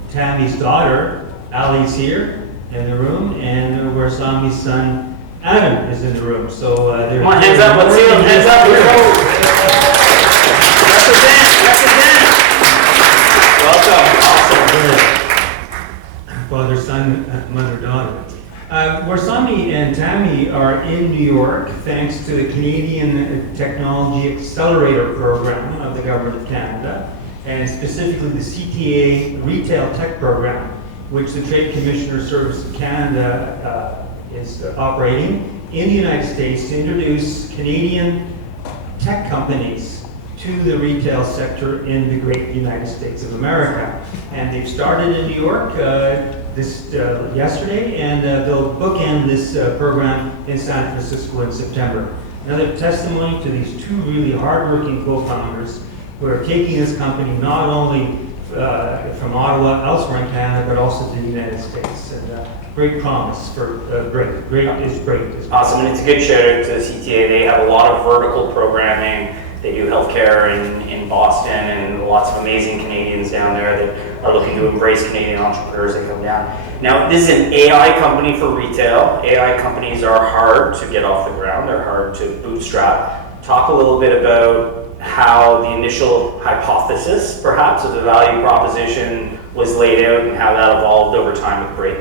Tammy's daughter, Ali's here in the room, and Warsami's son, Adam, is in the room. So they're Come on, hands up, let's see them, hands up, let's go. Represent. Welcome, awesome. Father, son, mother, daughter. Warsami and Tammy are in New York thanks to the Canadian Technology Accelerator Program of the Government of Canada, and specifically the CTA Retail Tech Program, which the Trade Commissioner Service of Canada is operating in the United States to introduce Canadian tech companies to the retail sector in the great United States of America. And they've started in New York yesterday, and they'll bookend this program in San Francisco in September. Another testimony to these two really hardworking co-founders who are taking this company not only from Ottawa, elsewhere in Canada, but also to the United States. And great promise for great. Great is great. Awesome, and it's a good shout out to the CTA. They have a lot of vertical programming. They do healthcare in Boston, and lots of amazing Canadians down there that are looking to embrace Canadian entrepreneurs that come down. Now, this is an AI company for retail. AI companies are hard to get off the ground. They're hard to bootstrap. Talk a little bit about how the initial hypothesis, perhaps, of the value proposition was laid out and how that evolved over time with Break.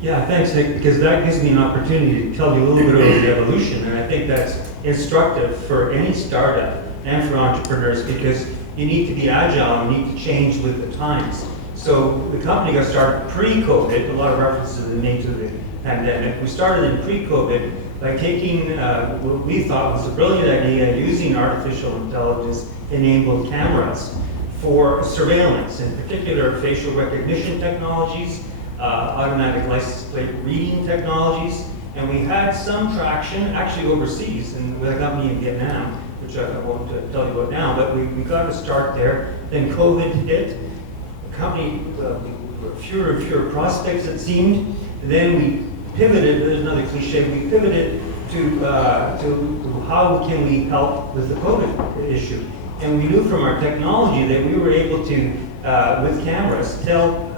Yeah, thanks, Nick, because that gives me an opportunity to tell you a little bit about the evolution, and I think that's instructive for any startup and for entrepreneurs, because you need to be agile, you need to change with the times. So the company got started pre-COVID, a lot of references are made to the pandemic. We started in pre-COVID by taking what we thought was a brilliant idea, using artificial intelligence-enabled cameras for surveillance, in particular facial recognition technologies, automatic license plate reading technologies, and we had some traction actually overseas and with a company in Vietnam, which I won't tell you about now, but we got to start there. Then COVID hit, the company, fewer and fewer prospects it seemed. Then we pivoted, there's another cliche, we pivoted to how can we help with the COVID issue. And we knew from our technology that we were able to, with cameras, tell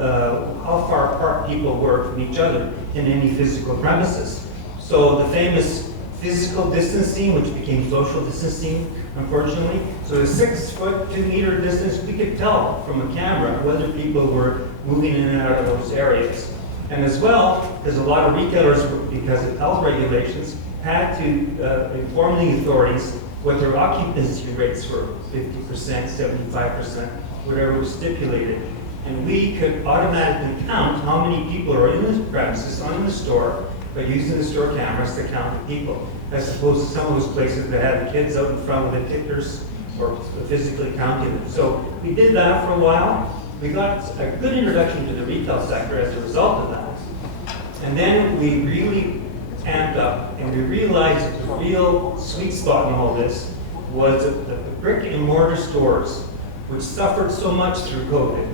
how far apart people were from each other in any physical premises. So the famous physical distancing, which became social distancing, unfortunately. So a 6 foot, 2 meter distance, we could tell from a camera whether people were moving in and out of those areas. And as well, there's a lot of retailers, because of health regulations, had to inform the authorities what their occupancy rates were, 50%, 75%, whatever was stipulated. And we could automatically count how many people are in the premises, in the store, by using the store cameras to count the people, as opposed to some of those places that had kids out in front with the tickers or physically counting them. So we did that for a while. We got a good introduction to the retail sector as a result of that. And then we really amped up, and we realized that the real sweet spot in all this was that the brick and mortar stores, which suffered so much through COVID,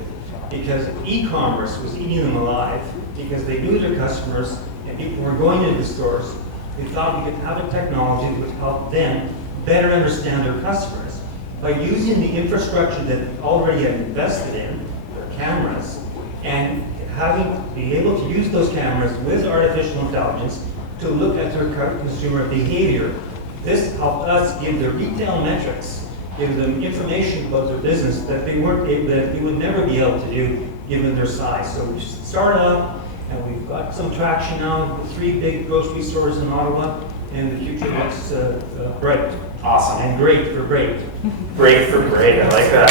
because e-commerce was eating them alive, because they knew their customers and people were going into the stores. They thought we could have a technology that would help them better understand their customers by using the infrastructure that they already had invested in, their cameras, and be able to use those cameras with artificial intelligence to look at their consumer behavior. This helped us give the retail metrics, give them information about their business that they would never be able to do given their size. So we started out, and we've got some traction now with 3 big grocery stores in Ottawa, and the future looks bright. Awesome. And great for great. Great for great, I like that.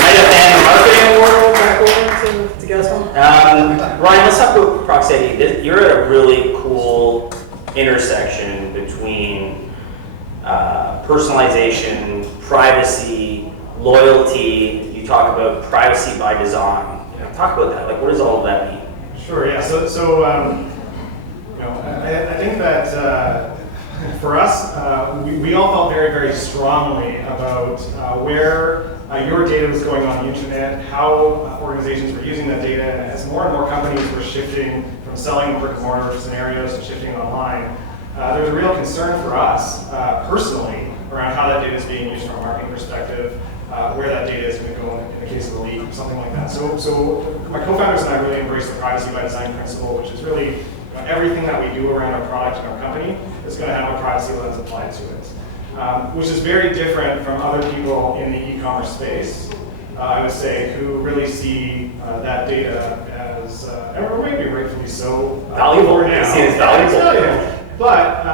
Might have marketing award back over to get us home. Ryan, let's talk about proximity. You're at a really cool intersection between personalization, privacy, loyalty. You talk about privacy by design. Talk about that. Like, what does all of that mean? Sure, yeah. So I think that For us, we all felt very, very strongly about where your data was going on the internet, how organizations were using that data, and as more and more companies were shifting from selling brick and mortar scenarios to shifting online, there was a real concern for us personally around how that data is being used from a marketing perspective, where that data is going to go in the case of a leak or something like that. So my co-founders and I really embrace the privacy by design principle, which is really everything that we do around our product and our company is going to have a privacy lens applied to it, which is very different from other people in the e-commerce space, I would say, who really see that data as, and maybe rightfully so, Valuable. Now. They see it as valuable. Yeah. But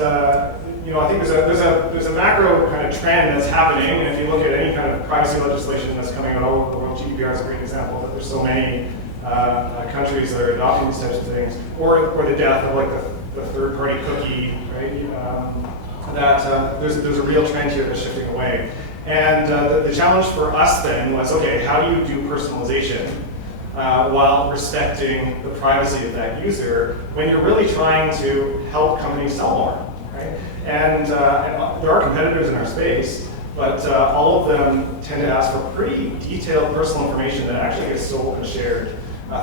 I think there's a macro kind of trend that's happening, and if you look at any kind of privacy legislation that's coming out all over the world, GDPR is a great example, that there's so many countries that are adopting these types of things, or the death of like the third-party cookie, right? That there's a real trend here that's shifting away. And the challenge for us then was, okay, how do you do personalization while respecting the privacy of that user when you're really trying to help companies sell more, right? And there are competitors in our space, but all of them tend to ask for pretty detailed personal information that actually gets sold and shared.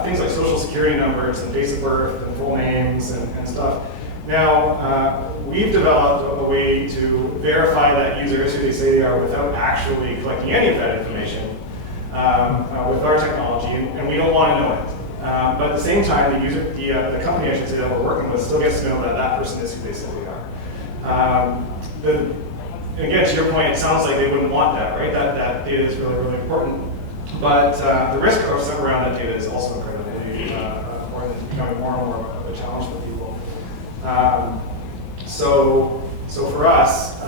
Things like social security numbers and dates of birth and full names and stuff. Now, we've developed a way to verify that user is who they say they are without actually collecting any of that information with our technology, and we don't want to know it. But at the same time, the company, I should say, that we're working with still gets to know that that person is who they say they are. Again, to your point, it sounds like they wouldn't want that, right? That data is really, really important. But the risk around that data is also incredibly important. It's becoming more and more of a challenge for people. So for us,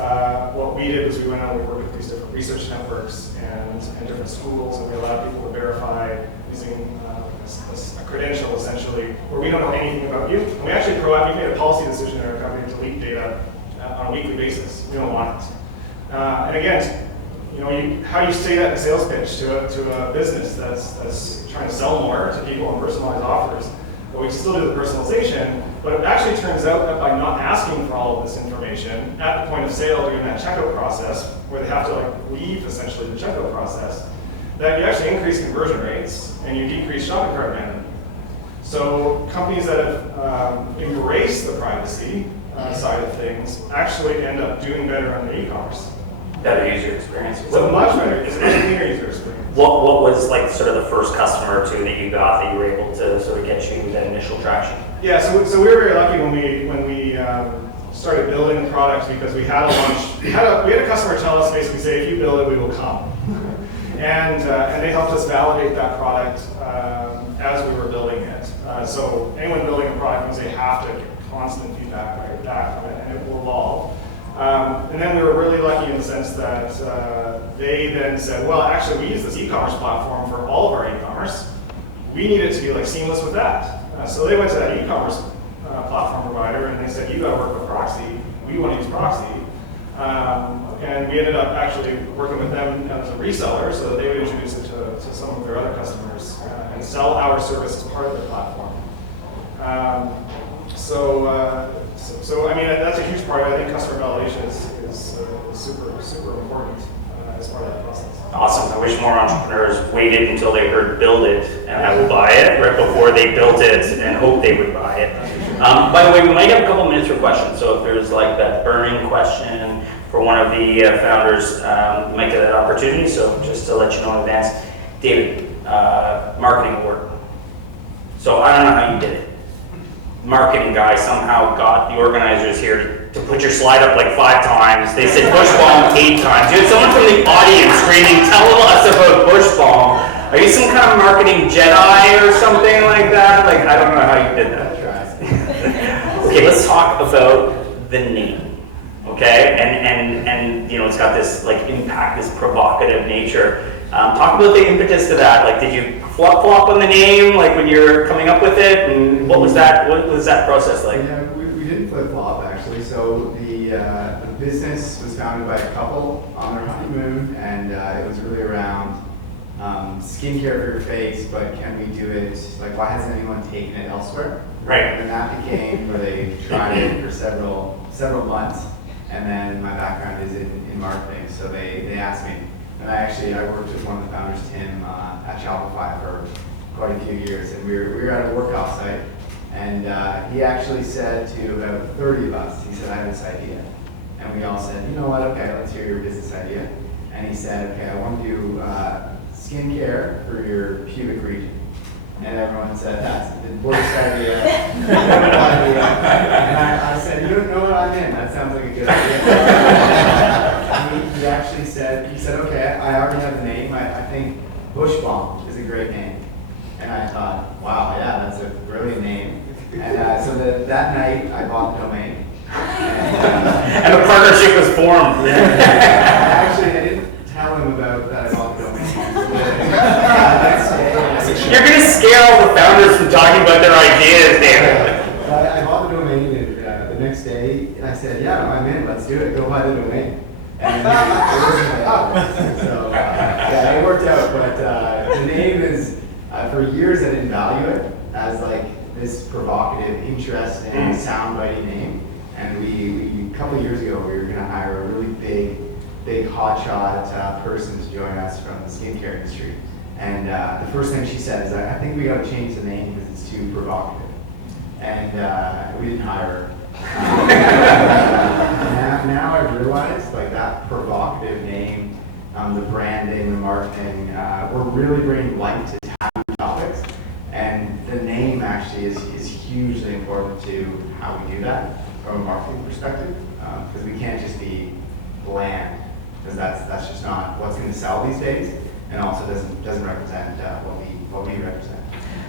what we did was we went out and we worked with these different research networks and different schools, and we allowed people to verify using a credential, essentially, where we don't know anything about you. And we actually made a policy decision in our company to delete data on a weekly basis. We don't want it. And again, how you say that in a sales pitch to a business that's trying to sell more to people and personalize offers. But we still do the personalization, but it actually turns out that by not asking for all of this information at the point of sale during that checkout process, where they have to leave essentially the checkout process, that you actually increase conversion rates and you decrease shopping cart abandonment. So companies that have embraced the privacy side of things actually end up doing better on their e-commerce. Better user experience. It's a much better, it's a much cleaner user experience. What was like sort of the first customer or two that you got that you were able to sort of get you that initial traction? Yeah, so we were very lucky when we started building the product, because we had a launch. We had a customer tell us, basically say, if you build it, we will come. and they helped us validate that product as we were building it. So anyone building a product knows they have to get constant feedback back from it, and it will evolve. And then we were really lucky in the sense that they then said, well, actually, we use this e-commerce platform for all of our e-commerce. We need it to be seamless with that. So they went to that e-commerce platform provider and they said, you got to work with Proxy. We want to use Proxy. And we ended up actually working with them as a reseller so that they would introduce it to some of their other customers and sell our service as part of their platform. So I mean, that's a huge part of it. I think customer validation is super, super important as part of that process. Awesome. I wish more entrepreneurs waited until they heard build it and I will buy it right before they built it and hope they would buy it. By the way, we might have a couple minutes for questions. So if there's that burning question for one of the founders, you might get that opportunity. So just to let you know in advance, David, marketing award. So I don't know how you did it. Marketing guy somehow got the organizers here to put your slide up 5 times. They said push bomb 8 times. You had someone from the audience screaming, tell us about push bomb. Are you some kind of marketing Jedi or something like that? I don't know how you did that. Okay, let's talk about the name. Okay, and it's got this impact, this provocative nature. Talk about the impetus to that. Did you flop on the name when you're coming up with it, and what was that process like? Yeah, we didn't flip flop actually. So the business was founded by a couple on their honeymoon, and it was really around skincare for your face, but can we do it, like why hasn't anyone taken it elsewhere? Right. And then that became where they tried it for several months. And then my background is in marketing, so they asked me. And I worked with one of the founders, Tim, at Shopify for quite a few years. And we were at a workout site. And he actually said to about 30 of us, he said, I have this idea. And we all said, you know what, okay, let's hear your business idea. And he said, okay, I want to do skincare for your pubic region. And everyone said, that's the worst idea. And I said, you don't know what I'm in. That sounds like a good idea. He actually said, okay, I already have the name. I think Bush Bomb is a great name. And I thought, wow, yeah, that's a brilliant name. And so that night, I bought the domain. And a partnership was formed. Actually, I didn't tell him about that I bought the domain. You're going to scare all the founders from talking about their ideas, David. I bought the domain, and the next day, I said, yeah, I'm in, let's do it, go buy the domain. And it it worked out, but the name is, for years I didn't value it as like this provocative, interesting, soundbite name. And we a couple of years ago, we were going to hire a really big hotshot person to join us from the skincare industry. And the first thing she said is, I think we got to change the name because it's too provocative. And we didn't hire her. Now I've realized, like, that provocative name, the branding, the marketing, we're really bringing light to taboo topics. And the name actually is hugely important to how we do that from a marketing perspective, because we can't just be bland, because that's just not what's going to sell these days, and also doesn't represent what we represent.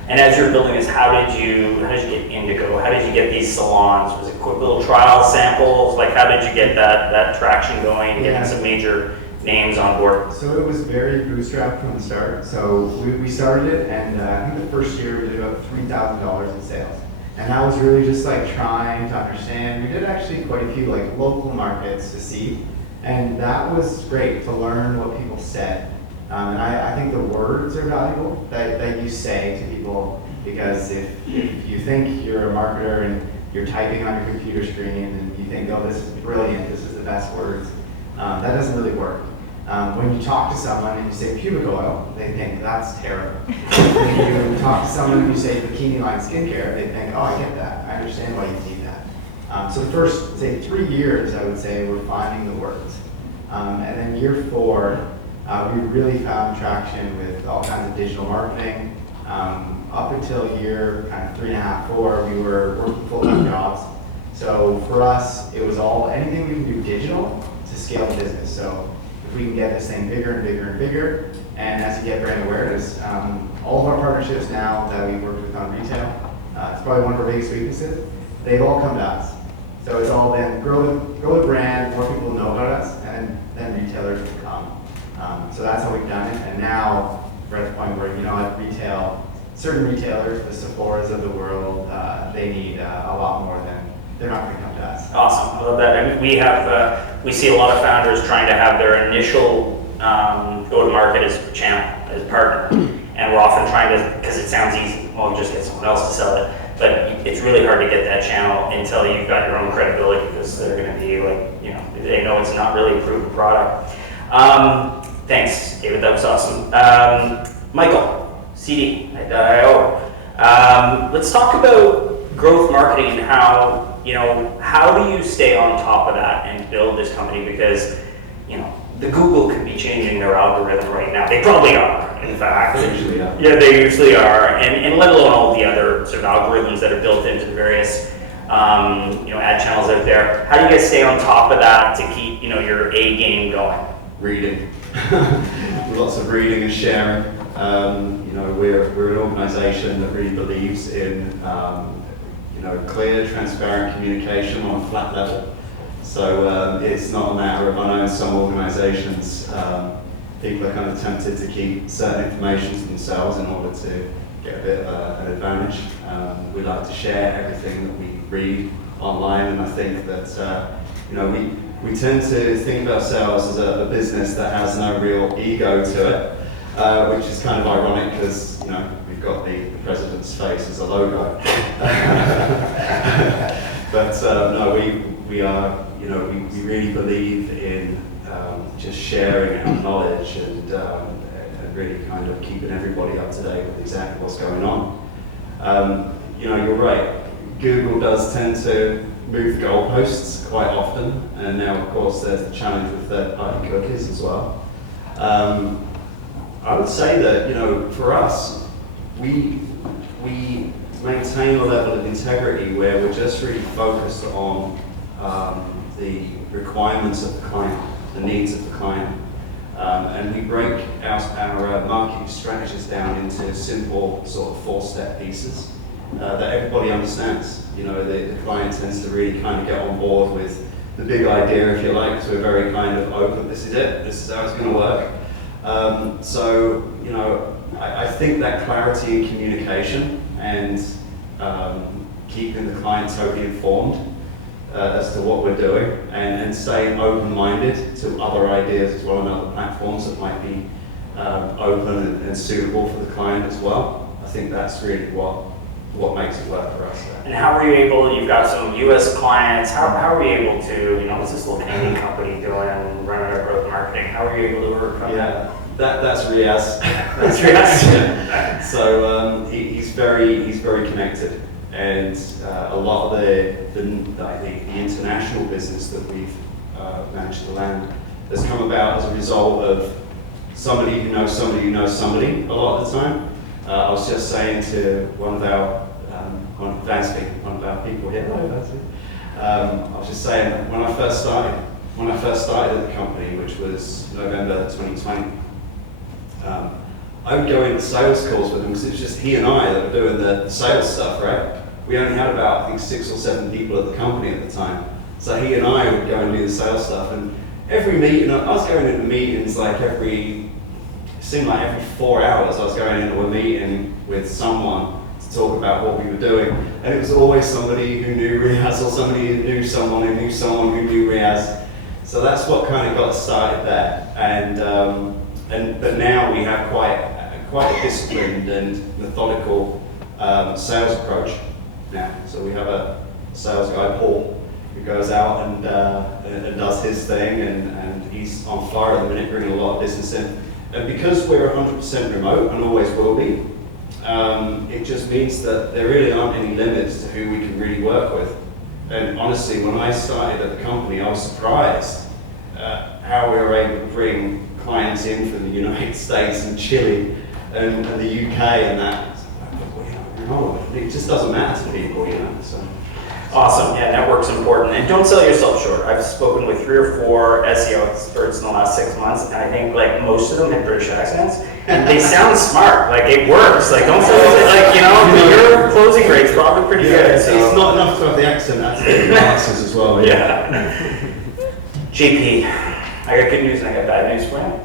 And as you're building this, how did you get Indigo? How did you get these salons? Was it quick little trial samples? Like, how did you get that traction going, getting some major names on board? So it was very bootstrapped from the start. So we started it, and I think the first year we did about $3,000 in sales. And that was really just like trying to understand. We did actually quite a few like local markets to see, and that was great to learn what people said. And I think the words are valuable that you say to people, because if you think you're a marketer and you're typing on your computer screen and you think, oh, this is brilliant, this is the best words, that doesn't really work. When you talk to someone and you say pubic oil, they think that's terrible. When you talk to someone and you say bikini line skincare, they think, oh, I get that. I understand why you need that. So the first, say, 3 years, I would say, we're finding the words. And then year 4, we really found traction with all kinds of digital marketing. Up until year kind of 3.5, 4, we were working full-time jobs. So for us, it was all anything we can do digital to scale the business. So if we can get this thing bigger and bigger and bigger, and as you get brand awareness, all of our partnerships now that we work with on retail, it's probably one of our biggest weaknesses, they've all come to us. So it's all been grow the brand, more people know about us, and then retailers will come. So that's how we've done it, and now we're at the point where, at retail, certain retailers, the Sephoras of the world, they need a lot more than, they're not going to come to us. Awesome, I love that. I mean, we see a lot of founders trying to have their initial go-to-market as channel, as partner, and we're often trying to, because it sounds easy, well, just get someone else to sell it, but it's really hard to get that channel until you've got your own credibility, because they're going to be like, they know it's not really a proven product. Thanks, David, that was awesome. Michael, CD.io. Let's talk about growth marketing and how do you stay on top of that and build this company? Because, the Google could be changing their algorithm right now. They probably are, in fact. They usually are. Yeah, they usually are. And let alone all the other sort of algorithms that are built into the various ad channels out there. How do you guys stay on top of that to keep, your A game going? Reading. Lots of reading and sharing. We're an organisation that really believes in clear, transparent communication on a flat level. So it's not a matter of, I know in some organisations, people are kind of tempted to keep certain information to themselves in order to get a bit of an advantage. We like to share everything that we read online, and I think that we tend to think of ourselves as a business that has no real ego to it. which is kind of ironic because, you know, we've got the president's face as a logo. But no, we are, you know, we really believe in just sharing our knowledge and really kind of keeping everybody up to date with exactly what's going on. You know, you're right. Google does tend to move goalposts quite often, and now, of course, there's the challenge with third-party cookies as well. I would say that, you know, for us, we maintain a level of integrity where we're just really focused on the requirements of the client, the needs of the client, and we break our marketing strategies down into simple sort of 4-step pieces that everybody understands. You know, the client tends to really kind of get on board with the big idea, if you like, so we're very kind of open, this is it, this is how it's going to work. So, you know, I think that clarity in communication and keeping the client totally informed as to what we're doing and staying open-minded to other ideas as well and other platforms that might be open and suitable for the client as well. I think that's really what makes it work for us. And how were you able, you've got some US clients, how were you able to, you know, what's this little Canadian company doing and running our growth marketing? How were you able to overcome that? That's Riaz. That's Riaz. So he's very connected, and a lot of the international business that we've managed to land has come about as a result of somebody who knows somebody who knows somebody a lot of the time. I was just saying to one of our people here, I was just saying when I first started at the company, which was November 2020, I would go into sales calls with him because it was just he and I that were doing the sales stuff, right? We only had about, I think, 6 or 7 people at the company at the time. So he and I would go and do the sales stuff, and every meeting, I was going into meetings like it seemed like every 4 hours I was going into a meeting with someone to talk about what we were doing, and it was always somebody who knew Riaz or somebody who knew someone who knew someone who knew Riaz. So that's what kind of got started there, but now we have quite a disciplined and methodical sales approach now. So we have a sales guy, Paul, who goes out and does his thing, and he's on fire at the minute, bringing a lot of business in. And because we're 100% remote and always will be, it just means that there really aren't any limits to who we can really work with. And honestly, when I started at the company, I was surprised how we were able to bring clients in from the United States and Chile and the UK and that. It just doesn't matter to people, you know. So. Awesome. Yeah, network's important. And don't sell yourself short. I've spoken with 3 or 4 SEO experts in the last 6 months, and I think like most of them have British accents. And they sound smart. Like it works. Like don't sell yourself, like, you know, your closing rate's probably pretty good. So. It's not enough to have the accent, that's the glasses as well. Yeah. JP, I got good news and I got bad news for you.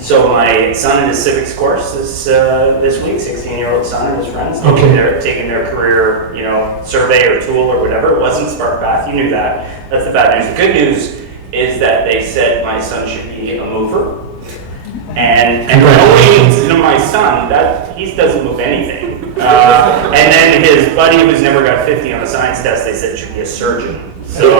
So my son in his civics course this week, 16-year-old son and his friends, taking their career, you know, survey or tool or whatever. It wasn't SparkPath. You knew that. That's the bad news. The good news is that they said my son should be a mover. And knowing my son, that he doesn't move anything. And then his buddy who's never got 50 on a science test, they said should be a surgeon. So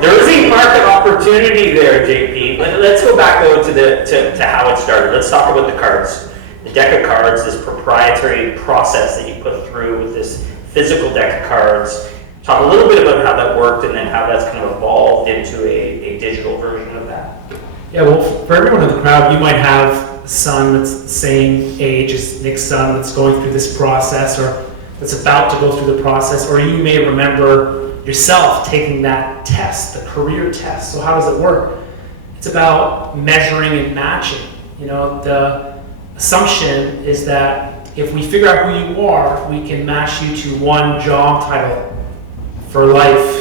there is a market opportunity there, JP. Let's go back though to how it started. Let's talk about the cards. The deck of cards, this proprietary process that you put through with this physical deck of cards. Talk a little bit about how that worked and then how that's kind of evolved into a digital version of that. Yeah, well, for everyone in the crowd, you might have a son that's the same age as Nick's son that's going through this process or that's about to go through the process, or you may remember yourself taking that test, the career test. So how does it work? It's about measuring and matching. You know, the assumption is that if we figure out who you are, we can match you to one job title for life.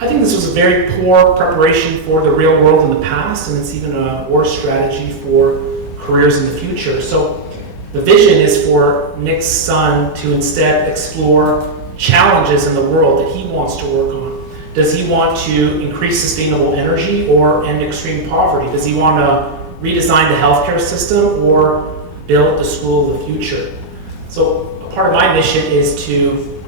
I think this was a very poor preparation for the real world in the past, and it's even a worse strategy for careers in the future. So the vision is for Nick's son to instead explore challenges in the world that he wants to work on. Does he want to increase sustainable energy or end extreme poverty? Does he want to redesign the healthcare system or build the school of the future. So a part of my mission is to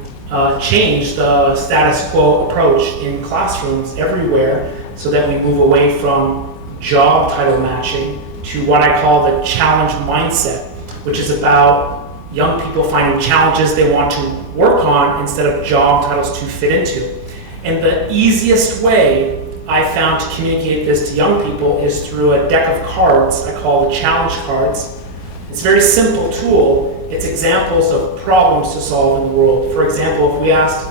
change the status quo approach in classrooms everywhere so that we move away from job title matching to what I call the challenge mindset, which is about young people finding challenges they want to work on instead of job titles to fit into. And the easiest way I found to communicate this to young people is through a deck of cards I call the challenge cards. It's a very simple tool. It's examples of problems to solve in the world. For example, if we asked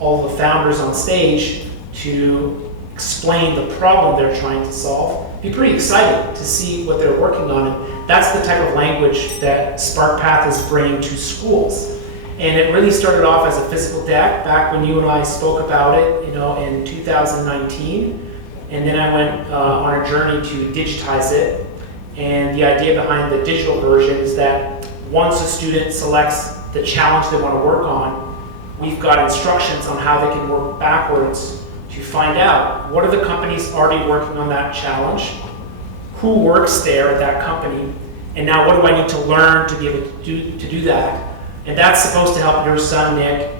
all the founders on stage to explain the problem they're trying to solve, it'd be pretty exciting to see what they're working on. And that's the type of language that SparkPath is bringing to schools. And it really started off as a physical deck back when you and I spoke about it, in 2019. And then I went on a journey to digitize it. And the idea behind the digital version is that once a student selects the challenge they want to work on, we've got instructions on how they can work backwards to find out what are the companies already working on that challenge, who works there at that company, and now what do I need to learn to be able to do that. And that's supposed to help your son, Nick,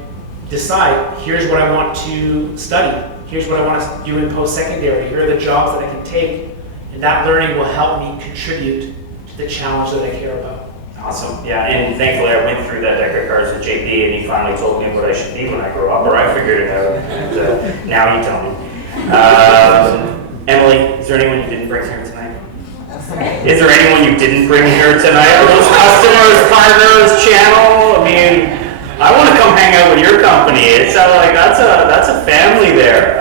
decide, here's what I want to study, here's what I want to do in post-secondary, here are the jobs that I can take, and that learning will help me contribute to the challenge that I care about. Awesome. Yeah, and thankfully I went through that deck of cards with JP, and he finally told me what I should be when I grow up, or I figured it out, and now you tell me. Emily, is there anyone you didn't bring here tonight? Is there anyone you didn't bring here tonight? Are those customers, partners, channel? I mean, I want to come hang out with your company. It sounds like that's a family there.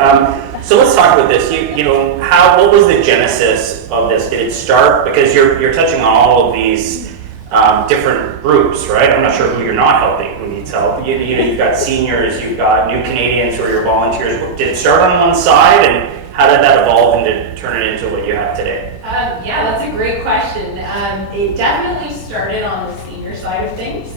So let's talk about this. What was the genesis of this? Did it start because you're touching on all of these different groups, right? I'm not sure who you're not helping, who needs help. You've got seniors, you've got new Canadians who are your volunteers. Did it start on one side, and how did that evolve into turn it into what you have today? Yeah, that's a great question. It definitely started on the senior side of things.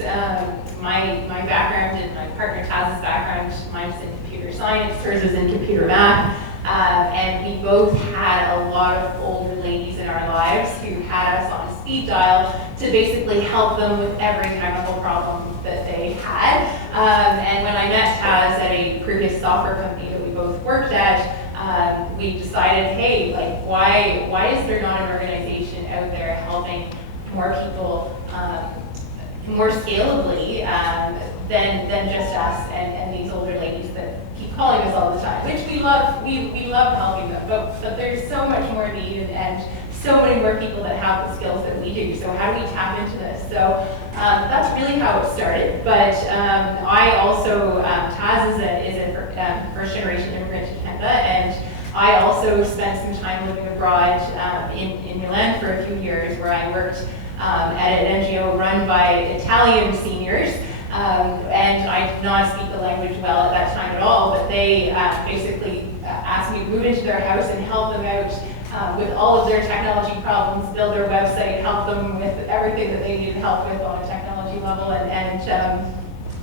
My background and my partner Taz's background, mine's in computer science, hers is in computer math, and we both had a lot of older ladies in our lives who had us on a speed dial to basically help them with every technical problem that they had. And when I met Taz at a previous software company that we both worked at, we decided, hey, why is there not an organization out there helping more people more scalably than just us and these older ladies that keep calling us all the time, which we love helping them, but there's so much more needed and so many more people that have the skills that we do. So how do we tap into this? So that's really how it started. But I also, Taz is a first generation immigrant to Canada, and I also spent some time living abroad in Milan for a few years, where I worked at an NGO run by Italian seniors. And I did not speak the language well at that time at all, but they basically asked me to move into their house and help them out with all of their technology problems, build their website, help them with everything that they needed help with on a technology level. And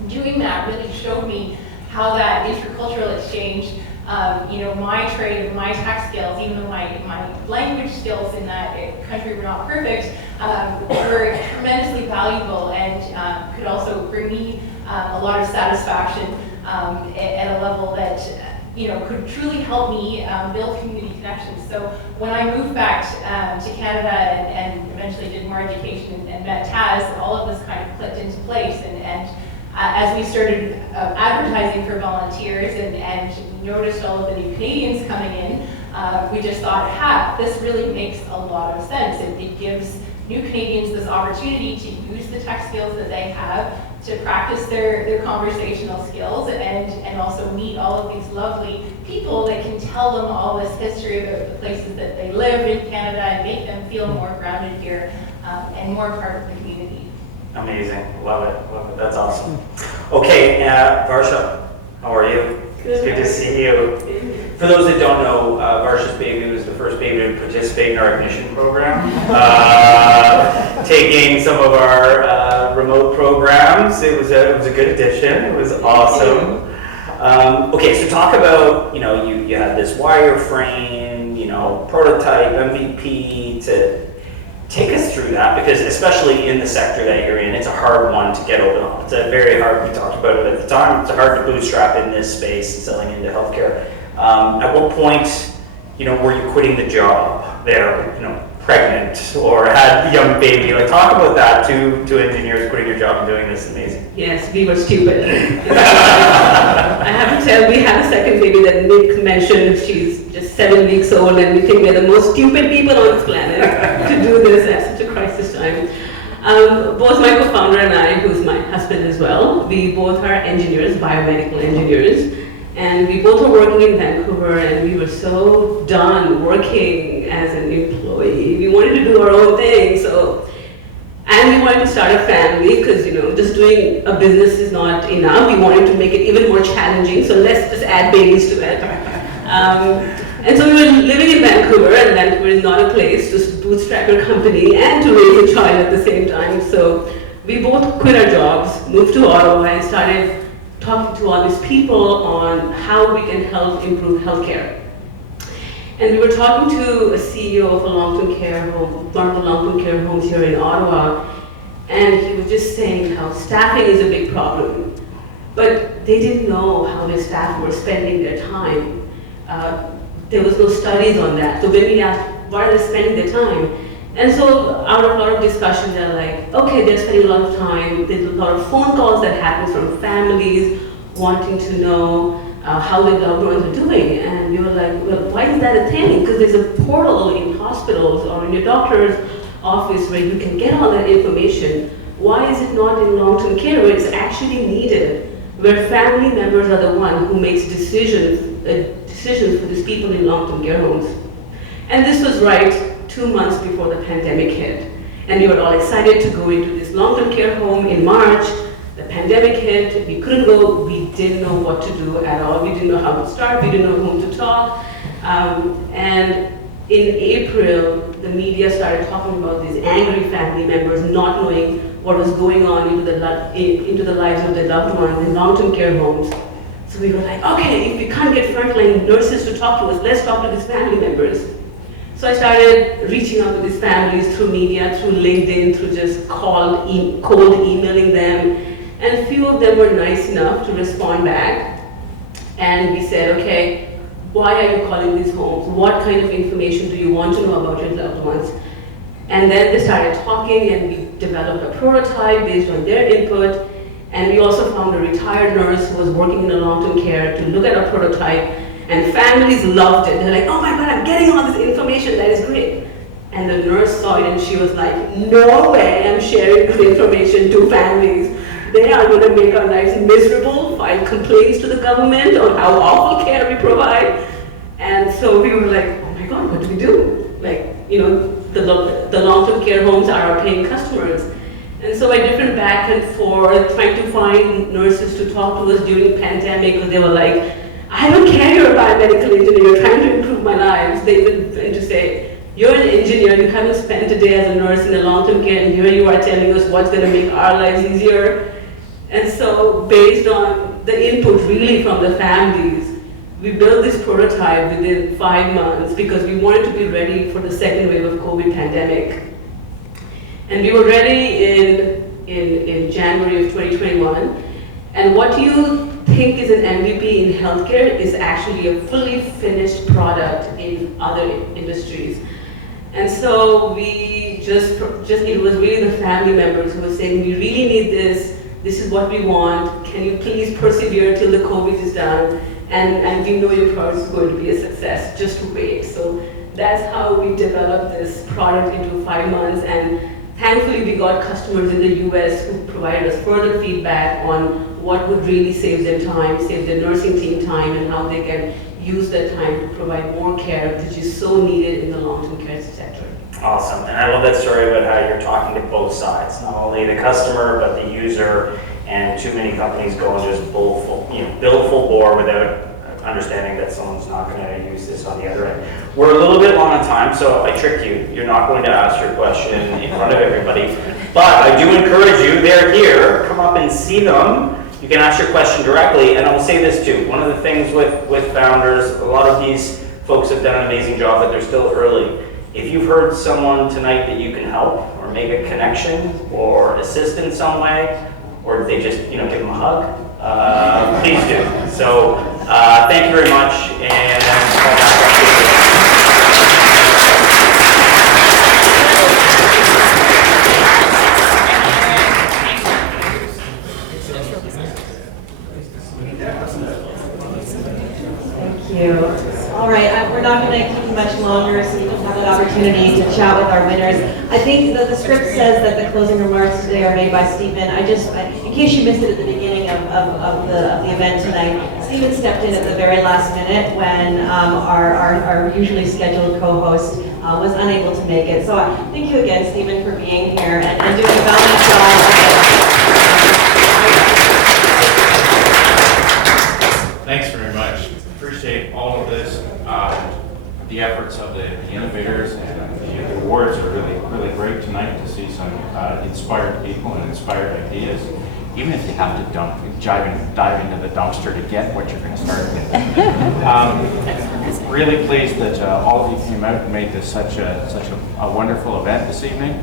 doing that really showed me how that intercultural exchange, my trade, my tech skills, even though my language skills in that country were not perfect, were tremendously valuable and could also bring me a lot of satisfaction at a level that could truly help me build community connections. So when I moved back to Canada and eventually did more education and met Taz, all of this kind of clicked into place. And as we started advertising for volunteers and noticed all of the new Canadians coming in, we just thought, this really makes a lot of sense. It gives new Canadians this opportunity to use the tech skills that they have to practice their conversational skills and also meet all of these lovely people that can tell them all this history about the places that they live in Canada and make them feel more grounded here and more part of the community. Amazing. Love it. That's awesome. Okay, Varsha, how are you? It's good to see you. For those that don't know, Varsha's baby was the first baby to participate in our ignition program, taking some of our remote programs. It was a good addition. It was awesome. Okay, so talk about, you had this wireframe, prototype, MVP to take us through that, because especially in the sector that you're in, it's a hard one to get over. It's a very hard, we talked about it at the time, it's hard to bootstrap in this space and selling into healthcare. At what point, were you quitting the job there, pregnant or had a young baby? Like, talk about that, two engineers quitting your job and doing this amazing. Yes, we were stupid. I have to tell, we had a second baby that Nick mentioned. She's just 7 weeks old, and we think we're the most stupid people on this planet to do this at such a crisis time. Both my co-founder and I, who's my husband as well, we both are engineers, biomedical engineers, and we both are working in Vancouver, and we were so done working as an employee. We wanted to do our own thing, and we wanted to start a family, because just doing a business is not enough. We wanted to make it even more challenging, so let's just add babies to it. And so we were living in Vancouver, and Vancouver is not a place to bootstrap your company and to raise a child at the same time. So we both quit our jobs, moved to Ottawa, and started talking to all these people on how we can help improve healthcare. And we were talking to a CEO of a long-term care home, one of the long-term care homes here in Ottawa, and he was just saying how staffing is a big problem. But they didn't know how their staff were spending their time. There was no studies on that. So when we asked, why are they spending their time? And so out of a lot of discussion, they're like, okay, they're spending a lot of time. There's a lot of phone calls that happen from families wanting to know how their loved ones are doing. And we were like, well, why is that a thing? Because there's a portal in hospitals or in your doctor's office where you can get all that information. Why is it not in long-term care where it's actually needed? Where family members are the one who makes decisions for these people in long-term care homes. And this was right 2 months before the pandemic hit. And we were all excited to go into this long-term care home in March. The pandemic hit, we couldn't go, we didn't know what to do at all. We didn't know how to start, we didn't know whom to talk. And in April, the media started talking about these angry family members not knowing what was going on into the lives of their loved ones in long-term care homes. So we were like, okay, if we can't get frontline nurses to talk to us, let's talk to these family members. So I started reaching out to these families through media, through LinkedIn, through just cold emailing them. And a few of them were nice enough to respond back. And we said, okay, why are you calling these homes? What kind of information do you want to know about your loved ones? And then they started talking, and we developed a prototype based on their input. And we also found a retired nurse who was working in a long-term care to look at our prototype, and families loved it. They're like, oh my God, I'm getting all this information, that is great. And the nurse saw it and she was like, no way I'm sharing this information to families. They are going to make our lives miserable, file complaints to the government on how awful care we provide. And so we were like, oh my God, what do we do? Like, the long-term care homes are our paying customers. And so I different back and forth, trying to find nurses to talk to us during the pandemic, because they were like, I don't care, you're a biomedical engineer, you're trying to improve my lives. They would tend to say, you're an engineer, you haven't spent a day as a nurse in a long-term care, and here you are telling us what's going to make our lives easier. And so based on the input really from the families, we built this prototype within 5 months because we wanted to be ready for the second wave of COVID pandemic. And we were ready in January of 2021. And what you think is an MVP in healthcare is actually a fully finished product in other industries. And so we it was really the family members who were saying, we really need this is what we want, can you please persevere till the COVID is done, and we know your product is going to be a success, just wait. So that's how we developed this product into 5 months, and thankfully we got customers in the US who provided us further feedback on what would really save them time, save their nursing team time, and how they can use that time to provide more care, which is so needed in the long-term care sector. Awesome, and I love that story about how you're talking to both sides, not only the customer, but the user, and too many companies go and just build full bore without understanding that someone's not going to use this on the other end. We're a little bit long on time, so I tricked you. You're not going to ask your question in front of everybody, but I do encourage you, they're here, come up and see them. You can ask your question directly, and I will say this too. One of the things with founders, a lot of these folks have done an amazing job, but they're still early. If you've heard someone tonight that you can help or make a connection or assist in some way, or if they just, give them a hug, please do. So thank you very much, and Thank you. All right, we're not going to keep you much longer, so you can have that opportunity to chat with our winners. I think that the script says that the closing remarks today are made by Stephen. In case you missed it at the beginning of the event tonight, Stephen stepped in at the very last minute when our usually scheduled co-host was unable to make it. So thank you again, Stephen, for being here and doing a valiant job. Thanks very much. Appreciate all of this. The efforts of the innovators and the awards are really great tonight to see some inspired people and inspired ideas. Even if you have to dive into the dumpster to get what you're going to start with. Really pleased that all of you came out and made this such a wonderful event this evening.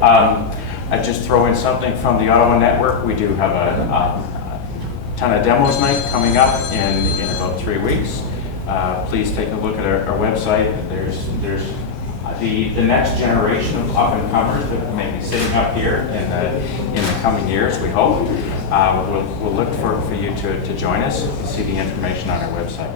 I just throw in something from the Ottawa Network. We do have a ton of demos night coming up in about 3 weeks. Please take a look at our website. There's the next generation of up-and-comers that may be sitting up here in the coming years, we hope. We'll look for you to join us. See the information on our website.